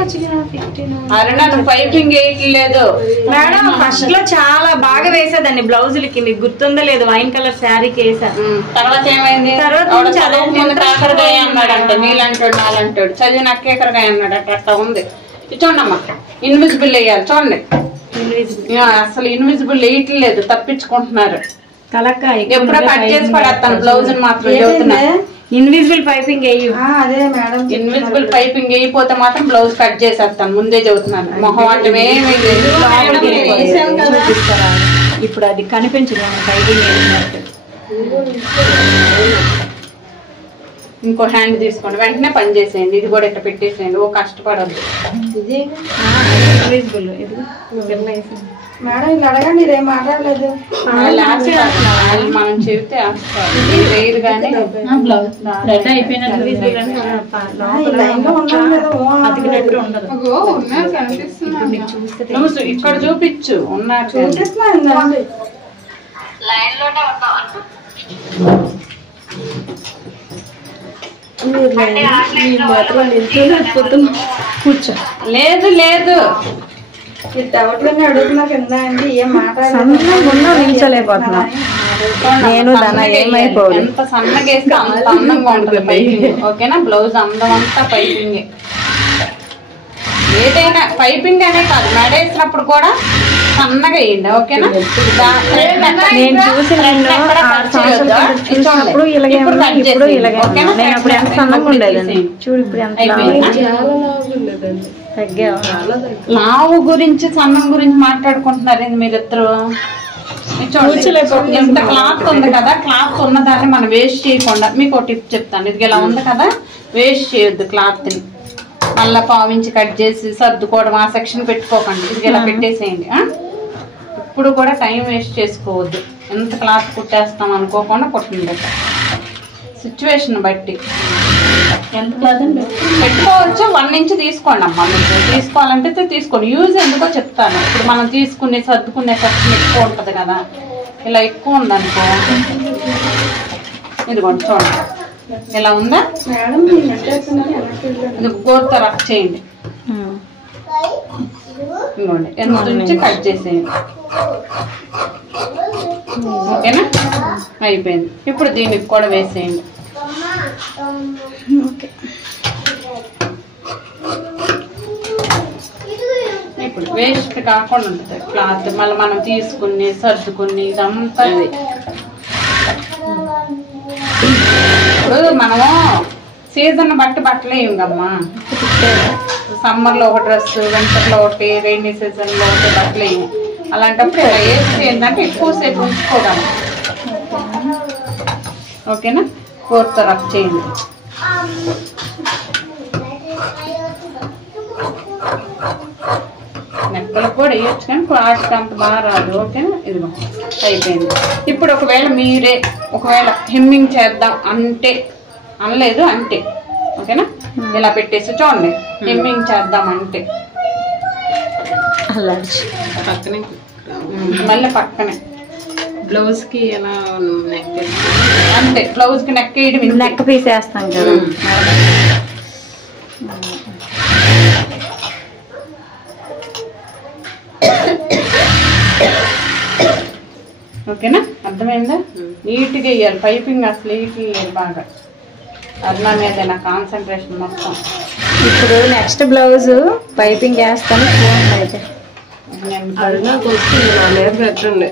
అరుణ నువ్వు పైపింగ్ వేయట్లేదు మేడం. ఫస్ట్ లో చాలా బాగా వేసేదాన్ని బ్లౌజులకి, మీకు గుర్తుందో లేదు, వైన్ కలర్ శారీకి వేసా. తర్వాత ఏమైంది? తర్వాత ఆవిడ నుంచి అదే చదువుకున్న కాకరకాయ అన్నాడంట, నీళ్ళంటాడు నాలంటాడు, చదివిన కేకరకాయ అన్నాడంట. అట్లా ఉంది. ఇది చూడమ్మా ఇన్విజిబుల్ వేయాలి చూడండి. అసలు ఇన్విజిబుల్ వేయట్లేదు, తప్పించుకుంటున్నారు. కలక్క ఎప్పుడో కట్ చేసి పడేస్తాను బ్లౌజ్ మాత్రం చెబుతున్నా. ఇన్విజిబుల్ పైపింగ్ వేయు. అదే మేడం ఇన్విజిబుల్ పైపింగ్ వేయిపోతే మాత్రం బ్లౌజ్ కట్ చేసేస్తాను, ముందే చెబుతున్నాను. మొహం అంటే చూపిస్తారా? ఇప్పుడు అది కనిపించదు పైపింగ్ వేసినట్టు. ఇంకో హ్యాండ్ తీసుకోండి, వెంటనే పని చేసేయండి. ఇది కూడా ఇట్లా పెట్టేసేయండి, ఓ కష్టపడద్దు. ఇన్విజిబుల్ మేడం ఇలా అడగండి, ఇదేం మాట్లాడలేదు. మనం చెబితే వేయరు కానీ బ్లౌజ్ రెడ్ అయిపోయినట్టు లైన్లో ఉన్నాం కదా అతికినట్టు ఉండదు. నువ్వు ఇక్కడ చూపించు ఉన్నారు. చూపిస్తున్నాను. లైన్ లోనే ఉన్నాం. కూర్చో. లేదు లేదు డౌట్లోనే అడుగుతున్నా కింద అండి, ఏం సన్నగా నిల్చోలేకపోతున్నా నేను. దాని ఏమైపోదు. ఎంత సన్నగా వేస్తే అంత అందంగా ఉంటుంది పైపింగ్. ఓకేనా? బ్లౌజ్ అందం అంతా పైపింగ్. ఏదైనా పైపింగ్ అనే కాదు, మెడ వేసినప్పుడు కూడా సన్నగా వేయండి. ఓకేనా? నేను చూసిన చూసినప్పుడు ఇలాగే ఇప్పుడు ఇలాగే నేను అప్పుడు ఎంత సన్నగా ఉండేదండి. చూడు ఇప్పుడు ఎంత తగ్గావా. లావు గురించి సన్నం గురించి మాట్లాడుకుంటున్నారండి మీరిద్దరు. ఎంత క్లాత్ ఉంది కదా, క్లాత్ ఉన్నదాన్ని మనం వేస్ట్ చేయకుండా మీకు ఒక టిప్ చెప్తాను. ఇది ఇలా ఉంది కదా, వేస్ట్ చేయొద్దు క్లాత్ ని. మళ్ళా పావించి కట్ చేసి సర్దుకోవడం ఆ సెక్షన్ పెట్టుకోకండి. ఇది ఇలా పెట్టేసేయండి. ఇప్పుడు కూడా టైం వేస్ట్ చేసుకోవద్దు. ఎంత క్లాత్ కుట్టేస్తాం అనుకోకుండా కుట్టండి. సిచ్యువేషన్ బట్టి ఎంత క్లాత్ అండి పెట్టుకోవచ్చు. 1 ఇంచ్ తీసుకోండి అమ్మా. మీకు తీసుకోవాలంటే తీసుకోండి. యూజ్ ఎందుకో చెప్తాను. ఇప్పుడు మనం తీసుకునే సర్దుకునే సెక్షన్ ఎక్కువ ఉంటుంది కదా, ఇలా ఎక్కువ ఉందనుకో. ఇదిగోండి చూడండి, ఇలా ఉందా? ఇది గోరుతో రఫ్ చేయండి. ఇదిగోండి ఎంత నుంచి కట్ చేసేయండి. ఓకేనా? అయిపోయింది. ఇప్పుడు దీనికి కూడా వేసేయండి. ఇప్పుడు వేస్ట్ కాకుండా ఉంటుంది క్లాత్. మళ్ళీ మనం తీసుకుని సర్దుకుని ఇదంతా ఇది. ఇప్పుడు మనము సీజన్ బట్టి బట్టలు వేయంగమ్మా. సమ్మర్ లో ఒక డ్రెస్, వింటర్ లో ఒకటి, రైనీ సీజన్ లో ఒకటి బట్టలు వేయం. అలాంటప్పుడు ఇలా వేసి ఏంటంటే ఎక్కువసేపు ఉంచుకోగలం. ఓకేనా? కోర్తో రఫ్ చేయండి. నెక్కలకు కూడా వేయచ్చు కానీ వాటికి అంత బాగా రాదు. ఓకేనా? ఇదిగో అయిపోయింది. ఇప్పుడు ఒకవేళ మీరే హెమ్మింగ్ చేద్దాం అంటే అనలేదు అంటే ఓకేనా? ఇలా పెట్టేసి చూడండి, హెమ్మింగ్ చేద్దాం అంటే పక్కనే మళ్ళీ పక్కనే బ్లౌజ్ కి ఎలా నెక్ అంతే. బ్లౌజ్ కి నెక్ వేయడం, నెక్ పీస్ వేస్తాం కదా. ఓకేనా? అర్థమైందా? నీట్గా వేయాలి పైపింగ్. అసలు వేయాలి బాగా. అన్నా మీద నా కాన్సన్ట్రేషన్ మొత్తం. ఇప్పుడు నెక్స్ట్ బ్లౌజ్ పైపింగ్ వేస్తాను. ఫోన్ అయితే నాకు వస్తుంది నా మీద పెట్టండి.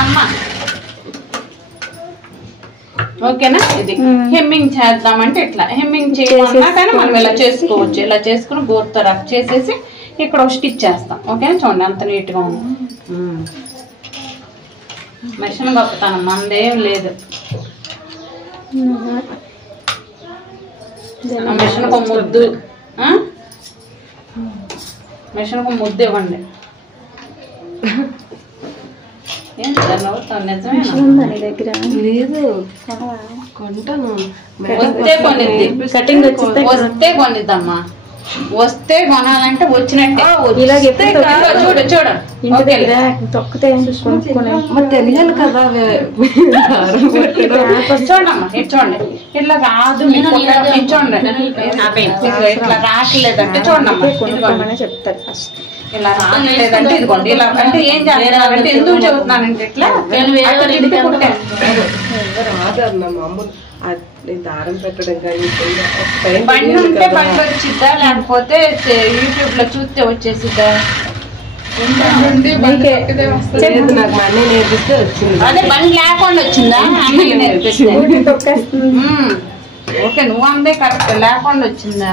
అమ్మా ఓకేనా. ఇది హెమ్మింగ్ చేద్దామంటే ఇట్లా హెమ్మింగ్ చేయమన్నా కానీ మనం ఇలా చేసుకోవచ్చు. ఇలా చేసుకుని గోరుతో రఫ్ చేసేసి ఇక్కడ ఒక స్టిచ్ చేస్తాం. ఓకేనా, చూడండి అంత నీట్గా ఉంది. మిషన్ గొప్పతనం మనదేం లేదు. మిషన్ ఒక ముద్దు, మిషన్ ఒక ముద్దు ఇవ్వండి. దగ్గర లేదు కొంటాను. వస్తే కొనిద్ది, కటింగ్ వస్తే కొనిద్దమ్మా. వస్తే కొనాలంటే వచ్చినట్టే. చూడు చూడు ఇంటి దగ్గర తొక్కితే తెలియాలి కదా. చూడమ్మా ఇది చూడండి, ఇట్లా రాదు చూడండి, ఇట్లా రావట్లేదంటే చూడమ్మా చెప్తారు ఫస్ట్. ఇలా రాలేదంటే ఇదిగోండి. ఇలా అంటే ఏం చేయాలంటే ఎందుకు చెబుతున్నానంటే ఇట్లా దారం పెట్టడం కానీ బండి ఉంటే బండి వచ్చిద్దా, లేకపోతే యూట్యూబ్ లో చూస్తే వచ్చేసిద్దా? నాకు మనీ నేర్పిస్తే వచ్చింది. అదే బండి లేకుండా వచ్చిందా? అన్నయ్య నేర్పిస్తే. ఓకే, నువ్వు అందే కరెక్ట్, లేకుండా వచ్చిందా?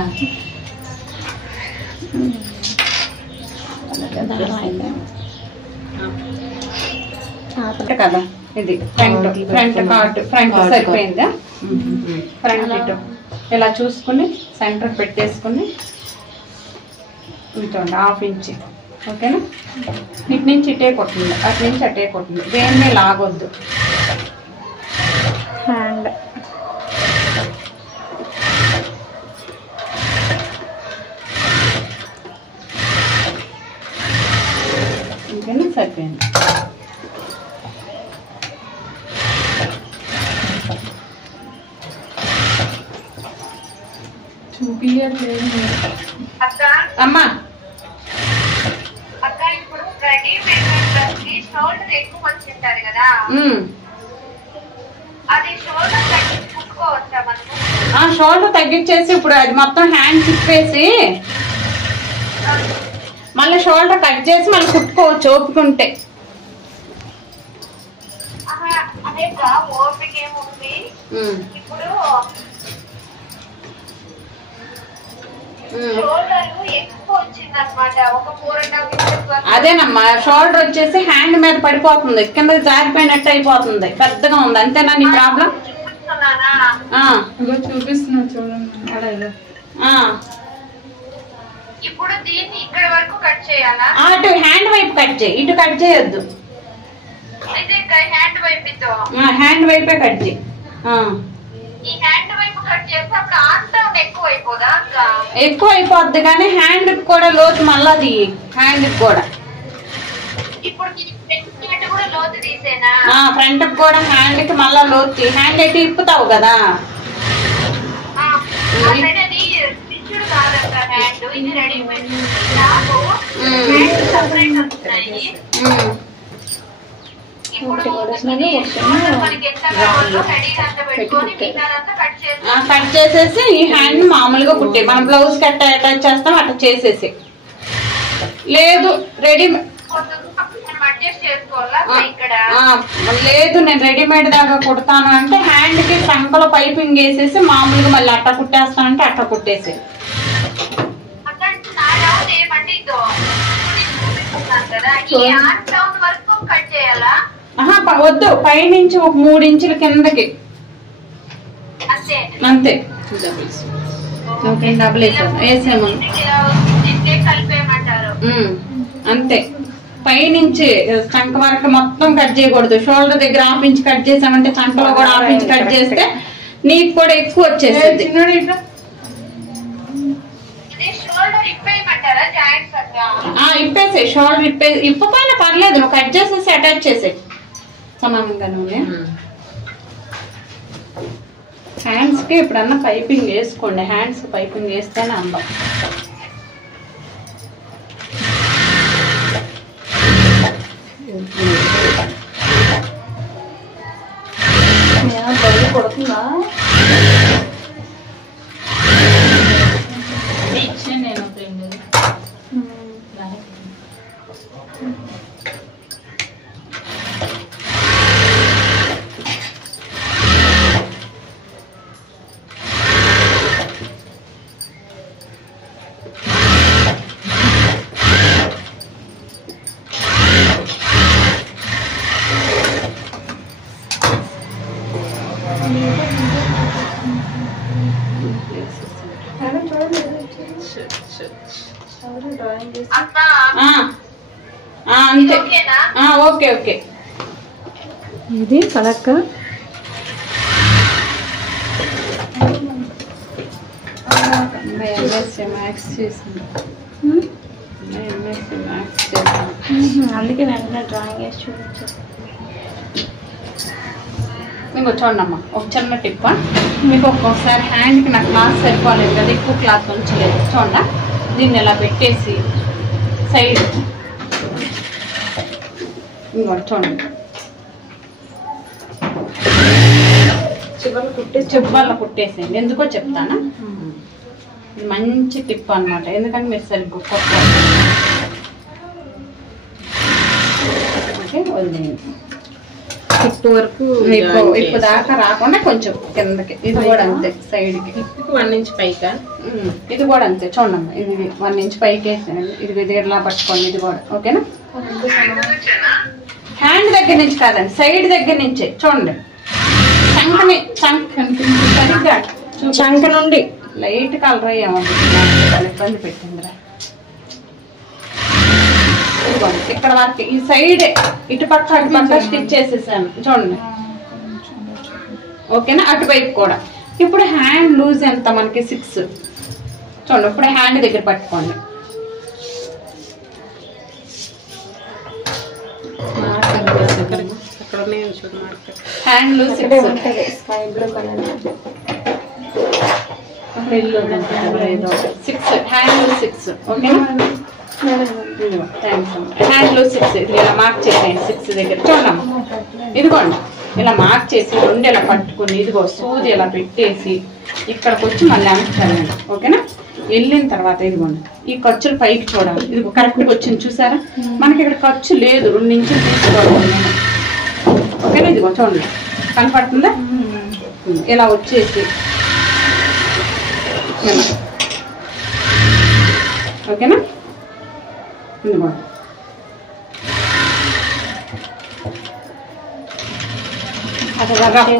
కదా ఇది ఫ్రంట్ కార్ట్, ఫ్రంట్ సరిపోయిందా? ఫ్రంట్ ఇటు ఇలా చూసుకుని సెంటర్ పెట్టేసుకుని ఉంచండి 1/2 ఇంచ్. ఓకేనా, ఇటు నుంచి ఇటే కొట్టింది, అటు నుంచి అటే కొట్టింది. దేన్ని లాగొద్దు. హ్యాండ్ ఓకేనా, సరిపోయింది. అమ్మా అక్క ఇప్పుడు రెడీమేడ్ డ్రెస్కి షోల్డర్ ఎక్కువ వచ్చింటారు కదా, అది షోల్డర్ తగ్గించి కుట్టుకోవచ్చా మనము? షోల్డర్ తగ్గించేసి ఇప్పుడు అది మొత్తం హ్యాండ్ తిప్పేసి మళ్ళీ షోల్డర్ కట్ చేసి మళ్ళీ కుట్టుకోవచ్చు ఓపుకుంటే. అదే ఓపిక ఏముంది ఇప్పుడు అదేనమ్మా, షోల్డర్ వచ్చేసి హ్యాండ్ మీద పడిపోతుంది, కింద జారిపోయినట్టు అయిపోతుంది, పెద్దగా ఉంది. అంతేనా నీ ప్రాబ్లం? చూపిస్తున్నా చూడండి. ఇప్పుడు దీన్ని ఇక్కడ వరకు కట్ చేయాలా? అటు హ్యాండ్ వైపు కట్ చేయి, ఇటు కట్ చేయొద్దు. అయితే హ్యాండ్ వైపుతో హ్యాండ్ వైపే కట్ చేయి. ఈ హ్యాండ్ వైపు కట్ చేస్తే అప్పుడు ఆర్మ్ డౌన్ ఎక్కువ అయిపోదా? ఎక్కువ అయిపోద్ది, కానీ హ్యాండ్ కూడా లోతు మళ్ళా తీయి. హ్యాండ్ కూడా ఇప్పుడు కూడా లోతు తీసేనా? ఫ్రంట్ కూడా హ్యాండ్ కి మళ్ళా లోతు తీ. హ్యాండ్ అయితే ఇప్పుతావు కదా. స్టిచ్డ్ కాదంట హ్యాండ్, ఇది రెడీమేడ్. నాకు సపరేట్ వస్తున్నాయి. కట్ చేసేసి ఈ హ్యాండ్ మామూలుగా కుట్టే, మనం బ్లౌజ్ కి అటాచ్ చేస్తాం అట్లా చేసేసి. లేదు రెడీమేడ్ లేదు నేను రెడీమేడ్ దాకా కుడతాను అంటే హ్యాండ్ కి సంకలో పైపింగ్ వేసేసి మామూలుగా మళ్ళీ అట్ట కుట్టేస్తానంటే అట్ట కుట్టేసి. వద్దు, పైనుంచి ఒక 3 ఇంచుల కిందకి అంతే. డబుల్ వేసాము అంతే. పైనుంచి చంక వరకు మొత్తం కట్ చేయకూడదు. షోల్డర్ దగ్గర 1/2 ఇంచ్ కట్ చేసామంటే చంకలో కూడా 1/2 ఇంచ్ కట్ చేస్తే నీకు కూడా ఎక్కువ వచ్చేస్తుంది. ఇప్పేసే షోల్డర్ ఇప్పపోయినా పర్లేదు, నువ్వు కట్ చేసేసి అటాచ్ చేసే సమానంగా. నువ్వు హ్యాండ్స్ కి ఎప్పుడన్నా పైపింగ్ వేసుకోండి, హ్యాండ్స్ పైపింగ్ వేస్తేనే అందం. కొడుతుందా నేను అక్క అంతే. ఓకేనా? Okay okay. ఇది కలక్క ఎంఎస్సీ మ్యాథ్స్ చేసింది. ఎంఎస్సీ మ్యాథ్స్ చేసింది. అందుకే వెంటనే డ్రాయింగ్ వేసి చూపించాను. ఇంకో చూడమ్మా, ఒక చిన్న టిప్. మీకు ఒక్కొక్కసారి హ్యాండ్కి నా క్లాత్ సరిపోలేదు కదా, ఎక్కువ క్లాత్ ఉంచలేదు. చూడ, దీన్ని ఇలా పెట్టేసి సైడ్ ఇంకోటి చూడండి, చిబ్బల్లో కుట్టేసేయండి. ఎందుకో చెప్తానా, ఇది మంచి టిప్ అన్నమాట. ఎందుకంటే మీరు సరిగ్గా కొట్టాలి. ఓకే, వదిలేయండి. ఇప్పుడు దాకా రాకుండా కొంచెం కిందకి. ఇది కూడా అంతే, సైడ్కి 1 ఇంచ్ పైకా. ఇది కూడా అంతే. చూడండి, ఇది 1 ఇంచ్ పైకి వేసానండి. ఇది ఇలా పట్టుకోండి. ఇది కూడా ఓకేనా. హ్యాండ్ దగ్గర నుంచి కాదండి, సైడ్ దగ్గర నుంచే చూడండి. సరిగ్గా చంక నుండి లైట్ కలర్ అయ్యామండి, ఇబ్బంది పెట్టిందిరా. ఇక్కడ వరకు ఈ సైడ్ ఇటు పక్క అటు పక్క స్టిచ్ చేసేసాను చూడండి. ఓకేనా, అటువైపు కూడా. ఇప్పుడు హ్యాండ్ లూజ్ ఎంత మనకి 6 చూడండి. ఇప్పుడు హ్యాండ్ దగ్గర పట్టుకోండి. Hand loose 6 sky blue colour 6 hand loose 6 ఓకేనా. థ్యాంక్స్ అమ్మ. హ్యాండ్ లూజ్ 6 ఇది ఇలా మార్క్ చేసేయండి. 6 దగ్గర చూడమ్మా, ఇదిగోండి ఇలా మార్క్ చేసి 2 ఇలా పట్టుకుని ఇదిగో సూది ఇలా పెట్టేసి ఇక్కడికి వచ్చి మళ్ళీ వెనక్కి ఓకేనా. వెళ్ళిన తర్వాత ఇదిగోండి ఈ ఖర్చులు పైకి చూడాలి. ఇది కరెక్ట్గా వచ్చింది చూసారా. మనకి ఇక్కడ ఖర్చు లేదు, 2 ఇంచులు తీసుకోవాలి. ఓకేనా, ఇదిగో చూడండి కనపడుతుందా. ఇలా వచ్చేసి ఓకేనా. ఇదిగోండి అట్లా రఫ్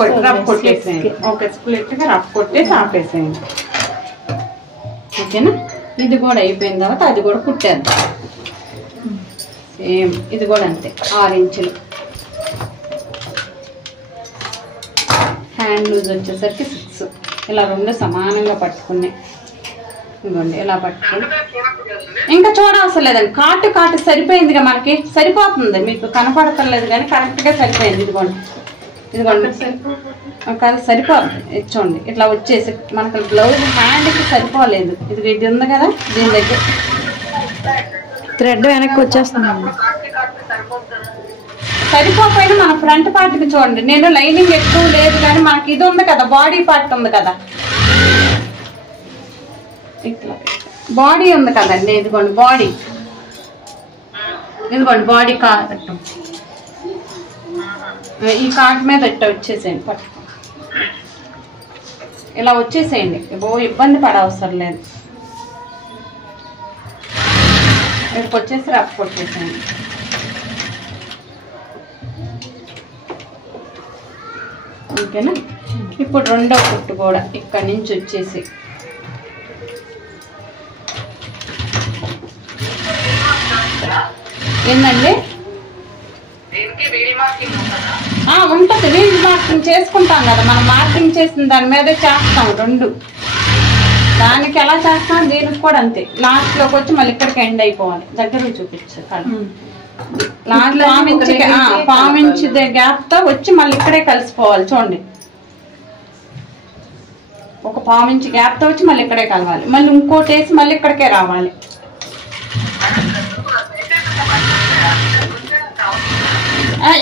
కొట్టేసేయండి. ఓకే, స్ప్లిట్గా రఫ్ కొట్టేసి ఆపేసేయండి. ఓకేనా. ఇది కూడా అయిపోయిన తర్వాత అది కూడా కుట్టేద్దాం. సేమ్ ఇది కూడా అంతే, 6 ఇంచులు. హ్యాండ్ లూజ్ వచ్చేసరికి 6. ఇలా 2 సమానంగా పట్టుకున్నాయి. ఇదిగోండి ఇలా పట్టుకుని ఇంకా చూడవసరం లేదండి. కాటు సరిపోయిందిగా, మనకి సరిపోతుంది. మీకు కనపడతలేదు కానీ కరెక్ట్గా సరిపోయింది. ఇదిగోండి కాదు సరిపోతుంది. చూడండి ఇట్లా వచ్చేసి మనకు బ్లౌజ్ హ్యాండ్కి సరిపోలేదు. ఇది ఉంది కదా, దీని దగ్గర థ్రెడ్ వెనక్కి వచ్చేస్తుంది. సరిపోకపోయినా మన ఫ్రంట్ పార్ట్కి చూడండి. నేను లైనింగ్ ఎక్కువ లేదు కానీ మనకి ఇది ఉంది కదా, బాడీ పార్ట్ ఉంది కదా, ఇట్లా బాడీ ఉంది కదండి. ఇదిగోండి బాడీ, ఇదిగోండి బాడీ కాటు, ఈ కాట్ మీద ఇట్లా వచ్చేసేయండి. పట్టు ఇలా వచ్చేసేయండి. ఇబ్బంది పడవసరం లేదు. ఇక్కడికి వచ్చేసి రఫ్ కొట్టేసేయండి. ఓకేనా. ఇప్పుడు 2వ కుట్టు కూడా ఇక్కడి నుంచి వచ్చేసి ఏంటండి ఉంటుంది. వీల్ మార్కింగ్ చేసుకుంటాం కదా మనం, మార్కింగ్ చేసిన దాని మీద చేస్తాం 2. దానికి ఎలా చేస్తాం, దీనికి కూడా అంతే. లాస్ట్లోకి వచ్చి మళ్ళీ ఇక్కడికి ఎండ్ అయిపోవాలి. దగ్గర చూపించాలి. లాస్ట్ పావించి గ్యాప్తో వచ్చి మళ్ళీ ఇక్కడే కలిసిపోవాలి. చూడండి, ఒక పావించి గ్యాప్తో వచ్చి మళ్ళీ ఇక్కడే కలవాలి. మళ్ళీ ఇంకోటి వేసి మళ్ళీ ఇక్కడికే రావాలి.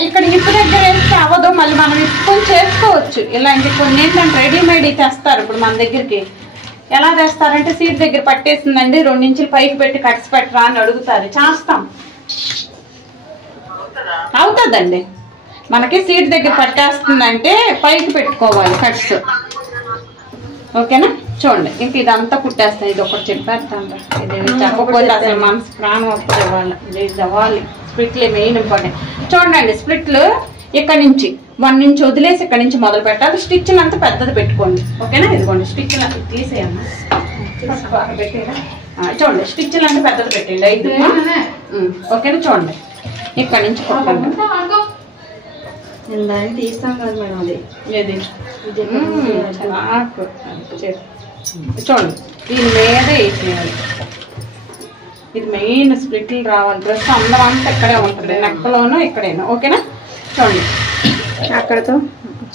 ఇక్కడ ఇప్పు దగ్గర వేస్తే అవ్వదు, మళ్ళీ మనం ఇప్పుకొని చేసుకోవచ్చు. ఇలాంటి కొన్ని ఏంటంటే రెడీమేడ్ తెస్తారు ఇప్పుడు మన దగ్గరికి. ఎలా తెస్తారంటే సీట్ దగ్గర పట్టేసిందండి, 2 ఇంచులు పైకి పెట్టి కట్స్ పెట్టరా అని అడుగుతారు. చేస్తాం, అవుతుందండి. మనకి సీట్ దగ్గర పట్టేస్తుందంటే పైకి పెట్టుకోవాలి కట్స్. ఓకేనా. చూడండి ఇంక ఇదంతా కుట్టేస్తాను. ఇది ఒకటి చెప్పేస్తాను. ఇది చెప్పకపోతే అసలు మనసు ప్రాణం వస్తుంది. ఇది అవ్వాలి. స్ప్లిట్లే మెయిన్ ఇంపార్టెంట్. చూడండి స్ప్లిట్లు ఇక్కడ నుంచి 1 ఇంచ్ వదిలేసి ఇక్కడ నుంచి మొదలు పెట్టాలి. స్టిచ్లు అంతా పెద్దది పెట్టుకోండి ఓకేనా. ఇదిగోండి స్టిచ్లు అంతా తీసేయమ్మా, పెట్టేరా. చూడండి స్టిచ్లు అంటే పెద్దది పెట్టండి 5 ఓకేనా. చూడండి ఇక్కడ నుంచి కొట్టండి. నేను దాన్ని తీస్తాం కదా మేడం, అది ఏది చూడండి దీని మీద వేసేయాలి. ఇది మెయిన్ స్ప్లిట్లు రావాలి. డ్రెస్ అందరం అంతా ఇక్కడే ఉంటుంది, నెక్కలోనూ ఇక్కడైనా ఓకేనా. చూడండి అక్కడతో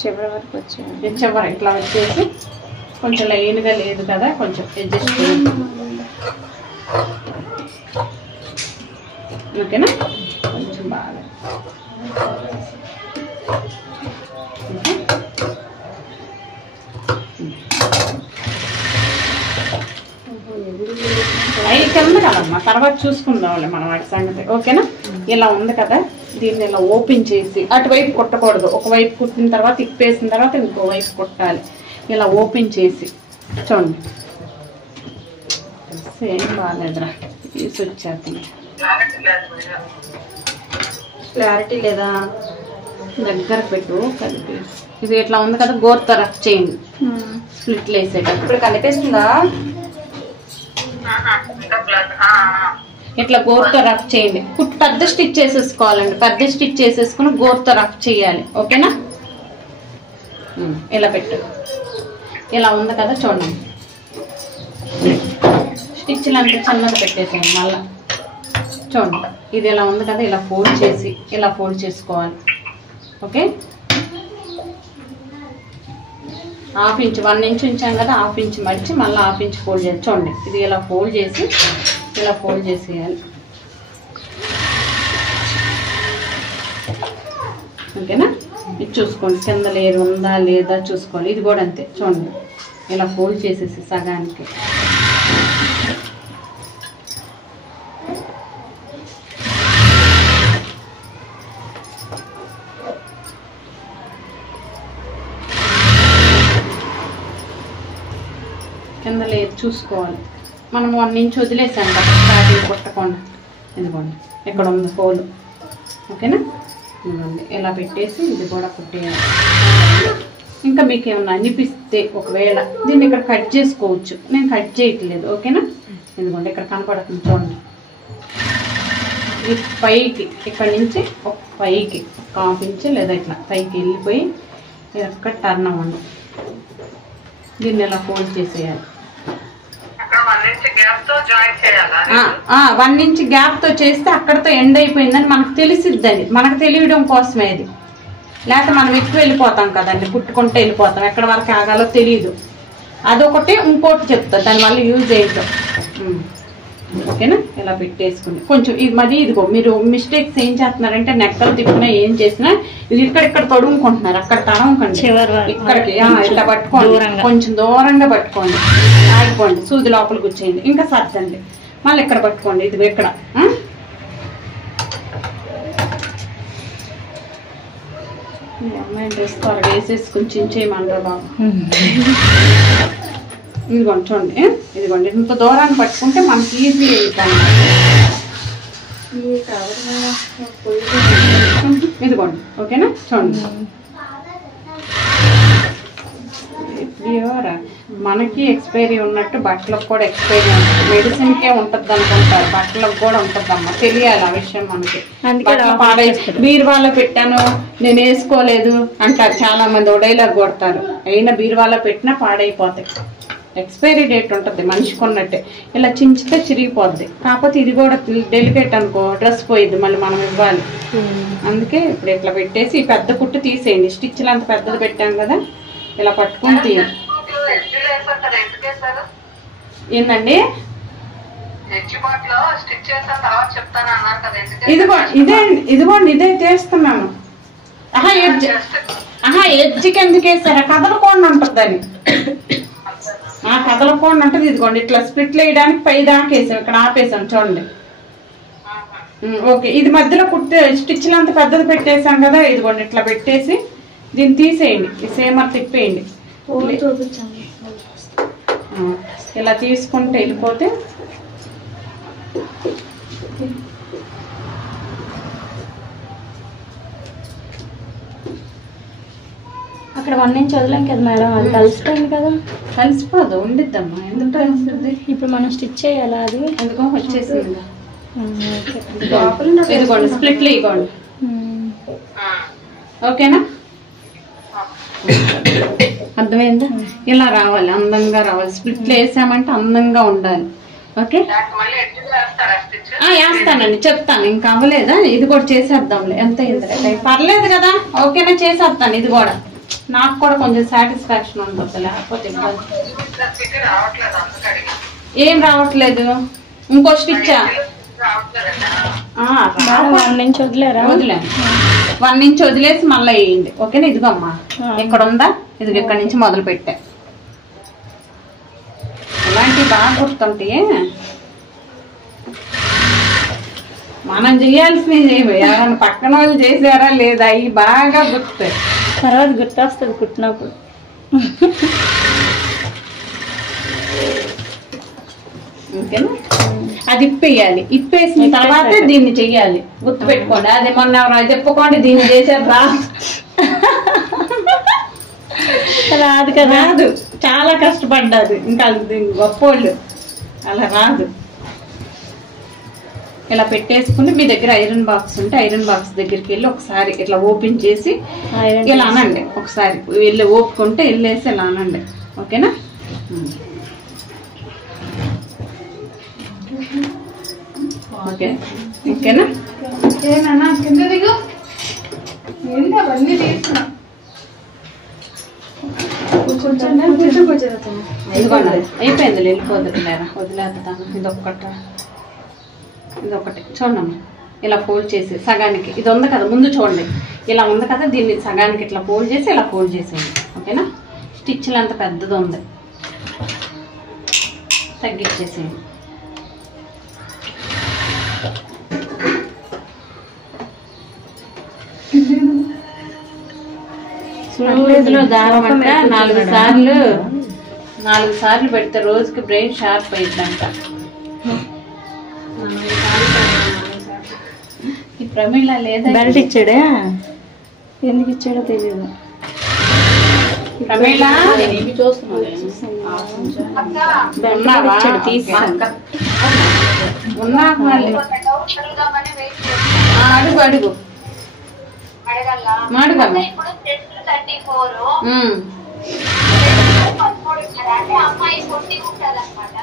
చివరి వరకు వచ్చేయాలి. చివరి ఇట్లా వచ్చేసి కొంచెం లైన్గా లేదు కదా, కొంచెం అడ్జస్ట్ చేయండి ఓకేనా. కొంచెం బాగా అవి కింద కదమ్మా, తర్వాత చూసుకుందాంలే మనం వాటి సంగతి ఓకేనా. ఇలా ఉంది కదా, దీన్ని ఇలా ఓపెన్ చేసి అటువైపు కుట్టకూడదు. ఒకవైపు కుట్టిన తర్వాత ఇప్పేసిన తర్వాత ఇంకో వైపు కుట్టాలి. ఇలా ఓపెన్ చేసి చూడండి. సేమ్ బాగాలేదురా, తీసి వచ్చేది క్లారిటీ లేదా, దగ్గర పెట్టు కలిపి. ఇది ఇట్లా ఉంది కదా, గోర్తో రఫ్ చేయండి స్ప్లిట్లు వేసేటప్పుడు. ఇప్పుడు కనిపిస్తుందా? ఇట్లా గోర్తో రఫ్ చేయండి. పెద్ద స్టిచ్ చేసేసుకోవాలండి. పెద్ద స్టిచ్ చేసేసుకుని గోర్తో రఫ్ చేయాలి ఓకేనా. ఇలా పెట్టు. ఇలా ఉంది కదా చూడండి, స్టిచ్లు అంతా చిన్నగా పెట్టేసేయండి. మళ్ళా చూడండి ఇది ఇలా ఉంది కదా, ఇలా ఫోల్డ్ చేసి ఇలా ఫోల్డ్ చేసుకోవాలి ఓకే. 1/2 ఇంచ్ 1 ఇంచ్ ఉంచాం కదా, 1/2 ఇంచ్ మర్చి మళ్ళీ 1/2 ఇంచ్ ఫోల్డ్ చేయాలి. చూడండి ఇది ఇలా ఫోల్డ్ చేసి ఇలా ఫోల్డ్ చేసేయాలి ఓకేనా. ఇది చూసుకోండి కింద లేరు ఉందా లేదా చూసుకోవాలి. ఇది కూడా అంతే చూడండి, ఇలా ఫోల్డ్ చేసేసి సగానికి కింద లేదు చూసుకోవాలి. మనం 1 ఇంచ్ వదిలేసాం కదా స్టార్టింగ్ కొట్టకుండా. ఇదిగోండి ఇక్కడ ఉంది హోల్ ఓకేనా. ఇదిగోండి ఇలా పెట్టేసి ఇది కూడా కుట్టేయాలి. ఇంకా మీకు ఏమన్నా అనిపిస్తే ఒకవేళ దీన్ని ఇక్కడ కట్ చేసుకోవచ్చు, నేను కట్ చేయట్లేదు ఓకేనా. ఇదిగోండి ఇక్కడ కనపడుతుంది చూడండి, ఈ పైకి ఇక్కడ నుంచి ఒక పైకి 1/2 ఇంచ్ లేదా ఇట్లా పైకి వెళ్ళిపోయి ఇది ఒక్క టర్న్ అవ్వండి. దీన్ని ఇలా ఫోల్డ్ చేసేయాలి. 1 ఇంచ్ గ్యాప్ తో చేస్తే అక్కడతో ఎండ్ అయిపోయిందని మనకు తెలిసిద్దని, మనకు తెలియడం కోసమే ఇది. లేకపోతే మనం ఎక్కువ వెళ్ళిపోతాం కదండి, కుట్టుకుంటూ వెళ్ళిపోతాం, ఎక్కడ వరకు ఆగాలో తెలియదు. అదొకటి. ఇంకోటి చెప్తా దానివల్ల యూజ్ అయ్యిందో ఓకేనా. ఇలా పెట్టేసుకుని కొంచెం ఇది మరి ఇదిగో మీరు మిస్టేక్స్ ఏం చేస్తున్నారంటే నెక్కలు తిప్పినా ఏం చేసినా ఇది ఇక్కడ తొడుముకుంటున్నారు, అక్కడ తడవకండి, ఇక్కడికి ఇట్లా పట్టుకోండి, కొంచెం దూరంగా పట్టుకోండి, ఆగిపోండి, సూది లోపల కూర్చేయండి, ఇంకా సర్దండి, మళ్ళీ ఇక్కడ పట్టుకోండి. ఇది ఇక్కడ అమ్మాయి డ్రెస్ త్వరగా వేసేసుకుని చించేయమంటారు బాబు. ఇదిగోండి చూడండి, ఇదిగోండి ఇంత దూరాన్ని పట్టుకుంటే మనకి ఈజీ అవుతుంది. ఇదిగోండి ఓకేనా. చూడండి మనకి ఎక్స్పైరీ ఉన్నట్టు బట్టలకు కూడా ఎక్స్పైరీ ఉంటుంది. మెడిసిన్కే ఉంటుంది అనుకుంటారు, బట్టలకు కూడా ఉంటుందమ్మా, తెలియాలి ఆ విషయం మనకి. బీరువాలో పెట్టాను నేను వేసుకోలేదు అంటారు చాలా మంది, డైలాగ్ కొడతారు. అయినా బీరువాలో పెట్టినా పాడైపోతాయి. ఎక్స్పైరీ డేట్ ఉంటుంది మనిషికి ఉన్నట్టే. ఇలా చించితే చిరిగిపోద్ది. కాకపోతే ఇది కూడా డెలికేట్ అనుకో, డ్రెస్ పోయిద్ది, మళ్ళీ మనం ఇవ్వాలి. అందుకే ఇప్పుడు ఇట్లా పెట్టేసి ఈ పెద్ద కుట్టు తీసేయండి. స్టిచ్లు అంత పెద్దది పెట్టాం కదా, ఇలా పట్టుకొని తీయండి. ఏందండి ఇదిగోండి ఇదే తీస్తున్నాను. ఎడ్జికి ఎందుకు వేసారా, కదలకుండా ఉంటుంది అని. కదలకుండా ఉంటుంది. ఇదిగోండి ఇట్లా స్ప్లిట్లు వేయడానికి పై దాకా వేసాం, ఇక్కడ ఆపేసాం చూడండి. ఓకే ఇది మధ్యలో కుట్టే స్టిచ్లు అంత పెద్దది పెట్టేసాం కదా, ఇదిగోండి ఇట్లా పెట్టేసి దీన్ని తీసేయండి, ఈ సేమర్ తిప్పేయండి. ఇలా తీసుకుంటే వెళ్ళిపోతే అక్కడ 1 ఇంచ్ వదిలేం కదా మేడం, అది కలిసిపోయింది కదా. కలిసిపోదు, ఉండిద్దమ్మా. ఎందుకు కలిసిపోద్ది? ఇప్పుడు మనం స్టిచ్ చేయాలా అది? ఎందుకో వచ్చేసింది. ఇదిగోండి స్ప్లిట్లు ఇవ్వండి. ఓకేనా? అర్థమైందా? ఇలా రావాలి, అందంగా రావాలి. స్ప్లిట్లు వేసామంటే అందంగా ఉండాలి. ఓకే, వేస్తానండి, చెప్తాను. ఇంకా అవ్వలేదా? ఇది కూడా చేసేద్దాంలే. ఎంత అయింది? పర్లేదు కదా. ఓకేనా, చేసేస్తాను. ఇది కూడా నాకు కూడా కొంచెం సాటిస్ఫాక్షన్ ఉంటుంది. లేకపోతే ఏం రావట్లేదు. ఇంకో స్టిచ్చా? 1 ఇంచ్ వదిలేరా? వదిలేను. 1 ఇంచ్ వదిలేసి మళ్ళీ వేయండి. ఓకేనా? ఇదిగో అమ్మా, ఇక్కడ ఉందా? ఇది ఇక్కడ నుంచి మొదలు పెట్టా. ఇలాంటివి బాగా గుర్తుంటాయి. మనం చేయాల్సినవి చేయవు, ఎవరైనా పక్కన వాళ్ళు చేసారా లేదా అవి బాగా గుర్తాయి. తర్వాత గుర్తొస్తుంది కుట్టినప్పుడు. ఓకేనా? అది ఇప్పేయాలి. ఇప్పేసిన తర్వాత దీన్ని చెయ్యాలి. గుర్తు పెట్టుకోండి. అది మొన్న ఎవరు చెప్పుకోండి దీన్ని చేశారు రాదు కదా. రాదు, చాలా కష్టపడ్డాది. ఇంకా గొప్పోళ్ళు అలా రాదు. ఇలా పెట్టేసుకుని మీ దగ్గర ఐరన్ బాక్స్ ఉంటే ఐరన్ బాక్స్ దగ్గరికి వెళ్ళి ఒకసారి ఇట్లా ఓపెన్ చేసి ఇలా అనండి. ఒకసారి వెళ్ళి ఓపుకుంటే వెళ్ళేసి ఇలా అనండి. ఓకేనా? ఓకే, ఓకేనా? ఏనా కింద దిగు. ఏంటి అవన్నీ తీసుకున్నా. అయిపోయింది, వెళ్ళిపోదులేరా, వదిలేస్తాను. ఇదొకటి చూడమ్మా. ఇలా ఫోల్డ్ చేసి సగానికి ఇది ఉంది కదా, ముందు చూడండి. ఇలా ఉంది కదా, దీన్ని సగానికి ఇట్లా ఫోల్డ్ చేసి ఇలా ఫోల్డ్ చేసేయండి. ఓకేనా? స్టిచ్లు అంత పెద్దది ఉంది, తగ్గించేసేయండి. సూదిలో దారం అంటే 4 సార్లు పెడితే రోజుకి బ్రెయిన్ షార్ప్ అయిందంట. ఈ ప్రమీళ లేదా? బెల్ట్ ఇచ్చాడే, ఎందుకు ఇచ్చాడో తెలియదు. ప్రమీళ అడుగు అడుగు మాడుగమ్మ. ఇప్పుడు 34 అమ్మాయి పొట్టి ఉంటుంది అనమాట.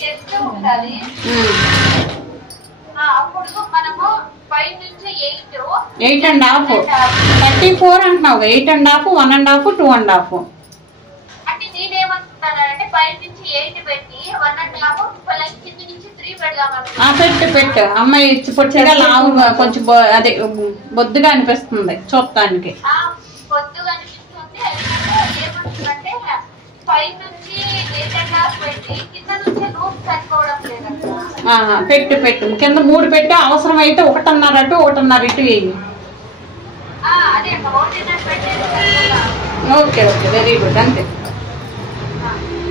చెస్ట్ ఉండాలి. అప్పుడు మనము 5 నుంచి 8.5 34 అంటున్నావు. 8.5 1.5 2.5 అంటే నేనేమంటున్నానంటే 5 నుంచి 8 పెట్టి 1.5 కింద నుంచి 3 పెడదాం. పెట్టు. అమ్మాయి పొట్టిగా లావుగా కొంచెం అదే బొద్దుగా అనిపిస్తుంది చూడటానికి. బొద్దుగా అనిపిస్తుంది. ఏమంటుందంటే 5 నుంచి 8.5 పెట్టి కింద నుంచి రూమ్ సరిపోవడం లేదక్క. పెట్టు కింద 3 పెట్టి అవసరం అయితే 1.5 అటు 1.5 ఇటు వేయి. అదే 1.5 పెట్టేది. Okay, very good. అంతే.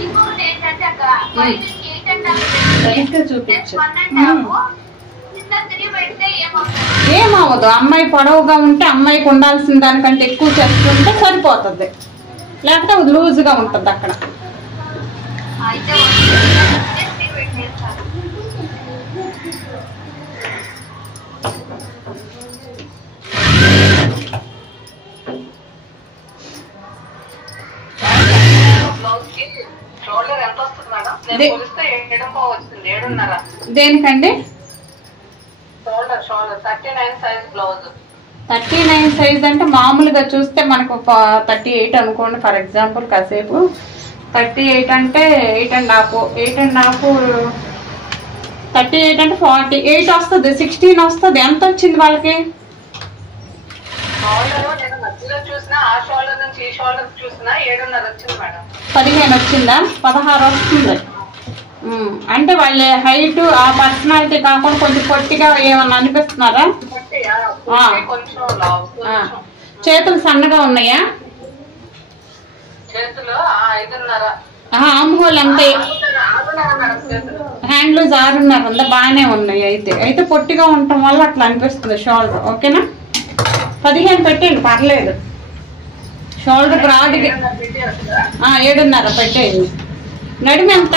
ఇంకొకటి ఏంటంటే అక్క 5 నుంచి 8.5 చూపించు. 1.5 కింద 3 పెడితే ఏమవ్వదు. అమ్మాయి పొడవుగా ఉంటే అమ్మాయికి ఉండాల్సిన దానికంటే ఎక్కువ చేస్తుంటే సరిపోతుంది, లేకపోతే లూజ్గా ఉంటుంది అక్కడ. అయితే పెట్టేస్తాను. దేనికండి? 39 సైజ్ అంటే మామూలుగా చూస్తే మనకు 38 అనుకోండి ఫర్ ఎగ్జాంపుల్. కాసేపు 38 అంటే 8.5 38 అంటే 48 వస్తుంది, 16 వస్తుంది. ఎంత వచ్చింది వాళ్ళకి? 15 వచ్చిందా? 16 వస్తుంది. అంటే వాళ్ళ హైట్ ఆ పర్సనాలిటీ కాకుండా కొంచెం పొట్టిగా ఏమన్నా అనిపిస్తున్నారా? చేతులు సన్నగా ఉన్నాయా? ఆమ్హోల్ ఎంత? హ్యాండ్లు 6.5 ఉందా? బాగానే ఉన్నాయి. అయితే పొట్టిగా ఉండటం వల్ల అట్లా అనిపిస్తుంది షోల్డర్. ఓకేనా? 15 పెట్టండి, పర్లేదు. షోల్డర్ బ్రాడ్కి 7.5 పెట్టేయండి. నడుము ఎంత?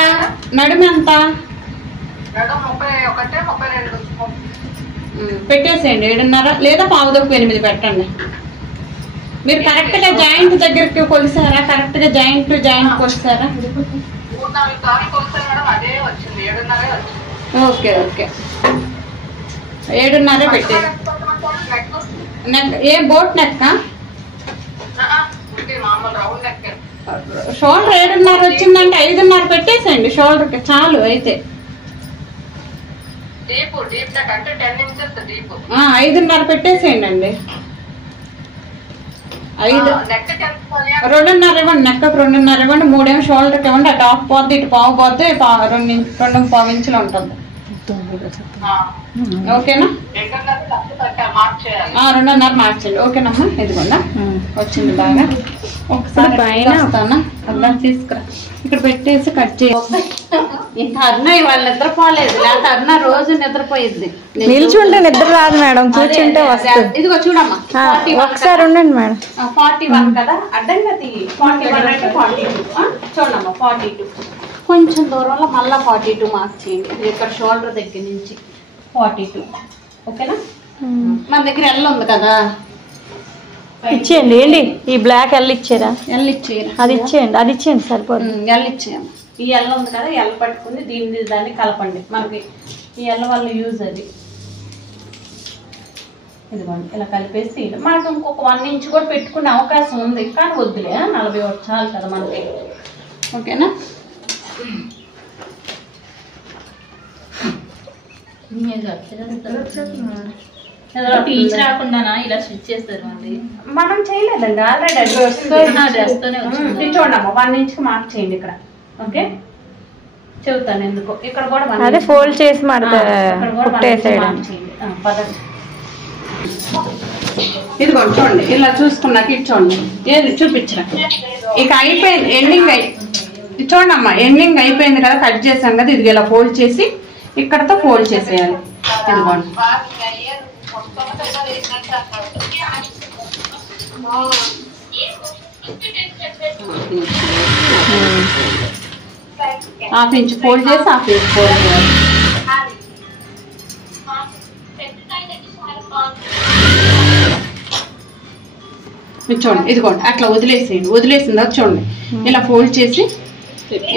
పెట్టేసేయండి 7.5 లేదా 7.25 పెట్టండి. మీరు కరెక్ట్ గా జాయింట్ దగ్గరికి కొలిసారా? కరెక్ట్ గా జాయింట్ కొలిసారా? ఓకే 7.5 పెట్టే. Neck a boat neck? Shoulder 7.5 వచ్చిందంటే 5.5 పెట్టేసేయండి షోల్డర్కి చాలు. అయితే 5.5 పెట్టేసేయండి అండి. 2.5 ఇవ్వండి. నెక్కకు 2.5 ఇవ్వండి. 3 షోల్డర్కి ఇవ్వండి. అటు హాఫ్ పోద్ది, ఇటు పావు పోద్ది. 2.5 ఇంచులు ఉంటుంది. ఓకేనా? 2.5 మార్చండి. ఓకేనమ్మా? ఇదిగోండా వచ్చింది బాగా. ఒకసారి పైన వస్తానా అలా తీసుకురా. ఇక్కడ పెట్టేసి కట్ చేసి. ఇంకా అరుణ ఇవాళ నిద్రపోలేదు, లేకపోతే అరుణ రోజు నిద్రపోయిద్ది. నిల్చుంటే నిద్ర రాదు మేడం, కూర్చుంటే వస్తుంది. ఇదిగో చూడమ్మా, ఒకసారి ఉండండి మేడం. 41 కదా, అడ్డంగా తీయి. 41 అంటే 42. చూడమ్మా 42. కొంచెం దూరంలో మళ్ళీ 42 మార్క్ చేయండి. ఇక్కడ షోల్డర్ దగ్గర నుంచి 42. ఓకేనా? మన దగ్గర ఎల్ ఉంది కదా, ఇచ్చేయండి. ఏంటి ఈ బ్లాక్ ఎల్ ఇచ్చారా? ఎల్ ఇచ్చేయరా? అది ఇచ్చేయండి సరిపోతుంది. ఎల్ ఇచ్చేయమ్మా. ఈ ఎల్ ఉంది కదా, ఎల్ పట్టుకుని దాన్ని కలపండి. మనకి ఈ ఎల్ వల్ల యూజ్ అది. ఇదిగోండి ఇలా కలిపేసి మనకు ఇంకొక 1 ఇంచ్ కూడా పెట్టుకునే అవకాశం ఉంది, కానీ వద్దులే. 41 చాలు కదా మనకి. ఓకేనా? పీచ్ రాకుండానా ఇలా స్టిచ్ చేస్తారు మళ్ళీ? మనం చేయలేదండి, ఆల్రెడీ చూడమ్మా 1 ఇంచ్ మార్క్ చేయండి ఇక్కడ. ఓకే, చెబుతాను ఎందుకు. ఇక్కడ కూడా అదే ఫోల్డ్ చేసి కుట్టేసేయడం. ఇదిగోండి చూడండి, ఇలా చూసుకున్నాక ఇది చూడండి. ఏది చూపించరా? ఇక అయిపోయింది, ఎండింగ్ చూడండి అమ్మా, ఎండింగ్ అయిపోయింది కదా, కట్ చేసాం కదా. ఇది ఇలా ఫోల్డ్ చేసి ఇక్కడతో ఫోల్డ్ చేసేయాలి. ఇదిగోండి హాఫ్ ఇంచ్ ఫోల్డ్ చేసి హాఫ్ ఇంచ్ ఫోల్డ్ చేయాలి. చూడండి ఇదిగోండి అట్లా వదిలేసేయండి. వదిలేసిన తర్వాత చూడండి ఇలా ఫోల్డ్ చేసి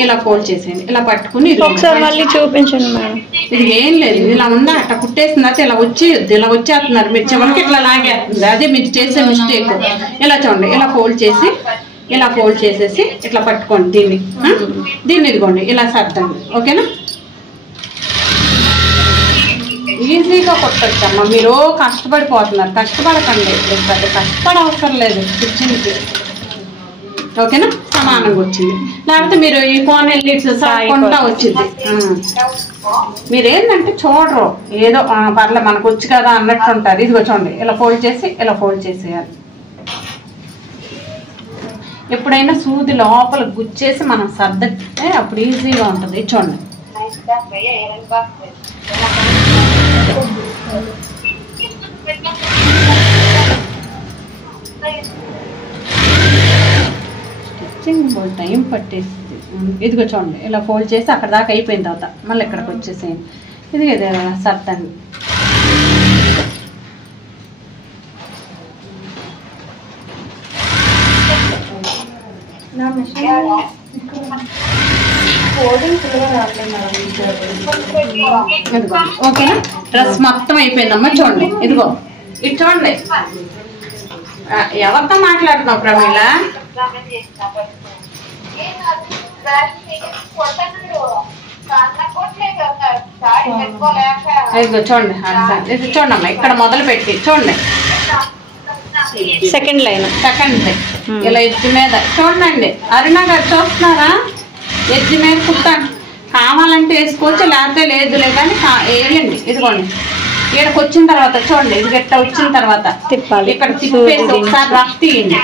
ఇలా ఫోల్డ్ చేసేయండి. ఇలా పట్టుకుని ఒకసారి మళ్ళీ చూపించండి మేడం. ఇది ఏం లేదు, ఇలా ఉందా అట్లా కుట్టేసిన తర్వాత ఇలా వచ్చేయద్దు. ఇలా వచ్చేస్తున్నారు మీరు, చివరికి ఇట్లా లాగేస్తుంది. అదే మీరు చేసే మిస్టేక్. ఇలా చూడండి ఇలా ఫోల్డ్ చేసి ఇలా ఫోల్డ్ చేసేసి ఇట్లా పట్టుకోండి. దీన్ని ఇదిగోండి ఇలా సర్దండి. ఓకేనా? ఈజీగా కొట్టచ్చమ్మా. మీరు కష్టపడిపోతున్నారు, కష్టపడకండి. పెద్ద కష్టపడ అవసరం లేదు స్టిచ్చింగ్కి. ఓకేనా? సమానంగా వచ్చింది. లేకపోతే మీరు ఈ ఫోన్ వెళ్ళి సాగుకుంటా వచ్చింది. మీరేంటంటే చూడరు, ఏదో పర్లే మనకు వచ్చు కదా అన్నట్టు ఉంటారు. ఇదిగో చూడండి ఇలా ఫోల్డ్ చేసి ఇలా ఫోల్డ్ చేసేయాలి. ఎప్పుడైనా సూది లోపల గుచ్చేసి మనం సర్దితే అప్పుడు ఈజీగా ఉంటుంది. చూడండి స్టిచ్చింగ్ టైం పట్టేస్తుంది. ఇదిగో చూడండి ఇలా ఫోల్డ్ చేసి అక్కడ దాకా అయిపోయిన తర్వాత మళ్ళీ ఇక్కడికి వచ్చేసేయండి. ఇది సర్దండి. ఓకేనా? డ్రెస్ మొత్తం అయిపోయిందమ్మా. చూడండి ఇదిగో ఇది చూడండి. ఎవరితో మాట్లాడుతున్నావు ప్రమీల? ఇదిగో చూడండి, ఇది చూడండి అమ్మా. ఇక్కడ మొదలు పెట్టి చూడండి సెకండ్ లైన్ ఇలా ఎడ్జ్ మీద చూడండి. అరుణ గారు చూస్తున్నారా? ఎడ్జ్ మీద కుట్టాను. కావాలంటే వేసుకోవచ్చు, లేకపోతే లేదులే కానీ వేయండి. ఇదిగోండి ఇక్కడికి వచ్చిన తర్వాత చూడండి, ఇది గట్ట వచ్చిన తర్వాత తిప్పాలి. ఇక్కడ తిప్పేసి ఒకసారి రఫ్ తీయండి.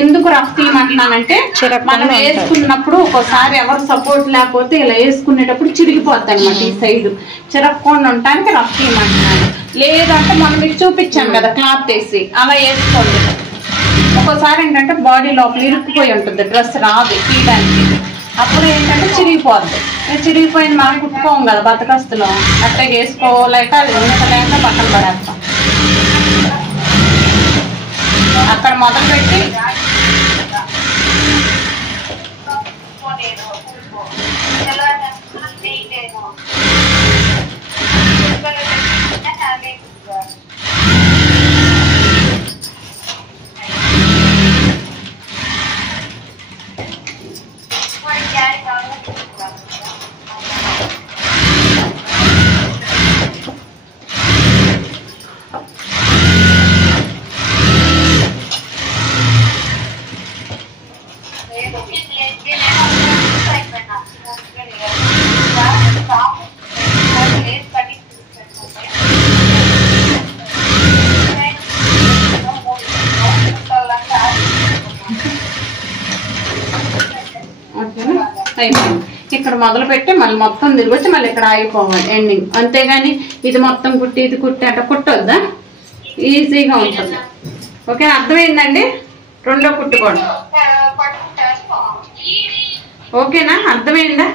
ఎందుకు రఫ్ తీయమంటున్నానంటే మనం వేసుకున్నప్పుడు ఒక్కోసారి ఎవరు సపోర్ట్ లేకపోతే ఇలా వేసుకునేటప్పుడు చిరిగిపోద్ది అనమాట. ఈ సైడ్ చిరగకుండా ఉండటానికి రఫ్ తీయమంటున్నాను. లేదంటే మనం మీకు చూపించాను కదా క్లాత్ వేసి, అలా వేసుకోండి. ఒక ఒక్కోసారి ఏంటంటే బాడీ లోపల ఇరుక్కుపోయి ఉంటుంది, డ్రెస్ రాదు తీయడానికి, అప్పుడు ఏంటంటే చిరిగిపోద్ది. చిరిగిపోయింది మనం కుట్టుకోం కదా బతకస్తులో, అట్లా వేసుకోలేక ఉంచలేక పక్కన పడేస్తాం. అక్కడ మొదలుపెట్టి అయిపోయింది. ఇక్కడ మొదలు పెట్టి మళ్ళీ మొత్తం తిరిగి వచ్చి మళ్ళీ ఇక్కడ ఆగిపోవాలి ఎండింగ్. అంతేగాని ఇది మొత్తం కుట్టి ఇది కుట్టి అట్లా కుట్టొద్దా, ఈజీగా ఉంటుంది. ఓకే, అర్థమైందండి? రెండో కుట్టుకోండి. ఓకేనా, అర్థమైందా?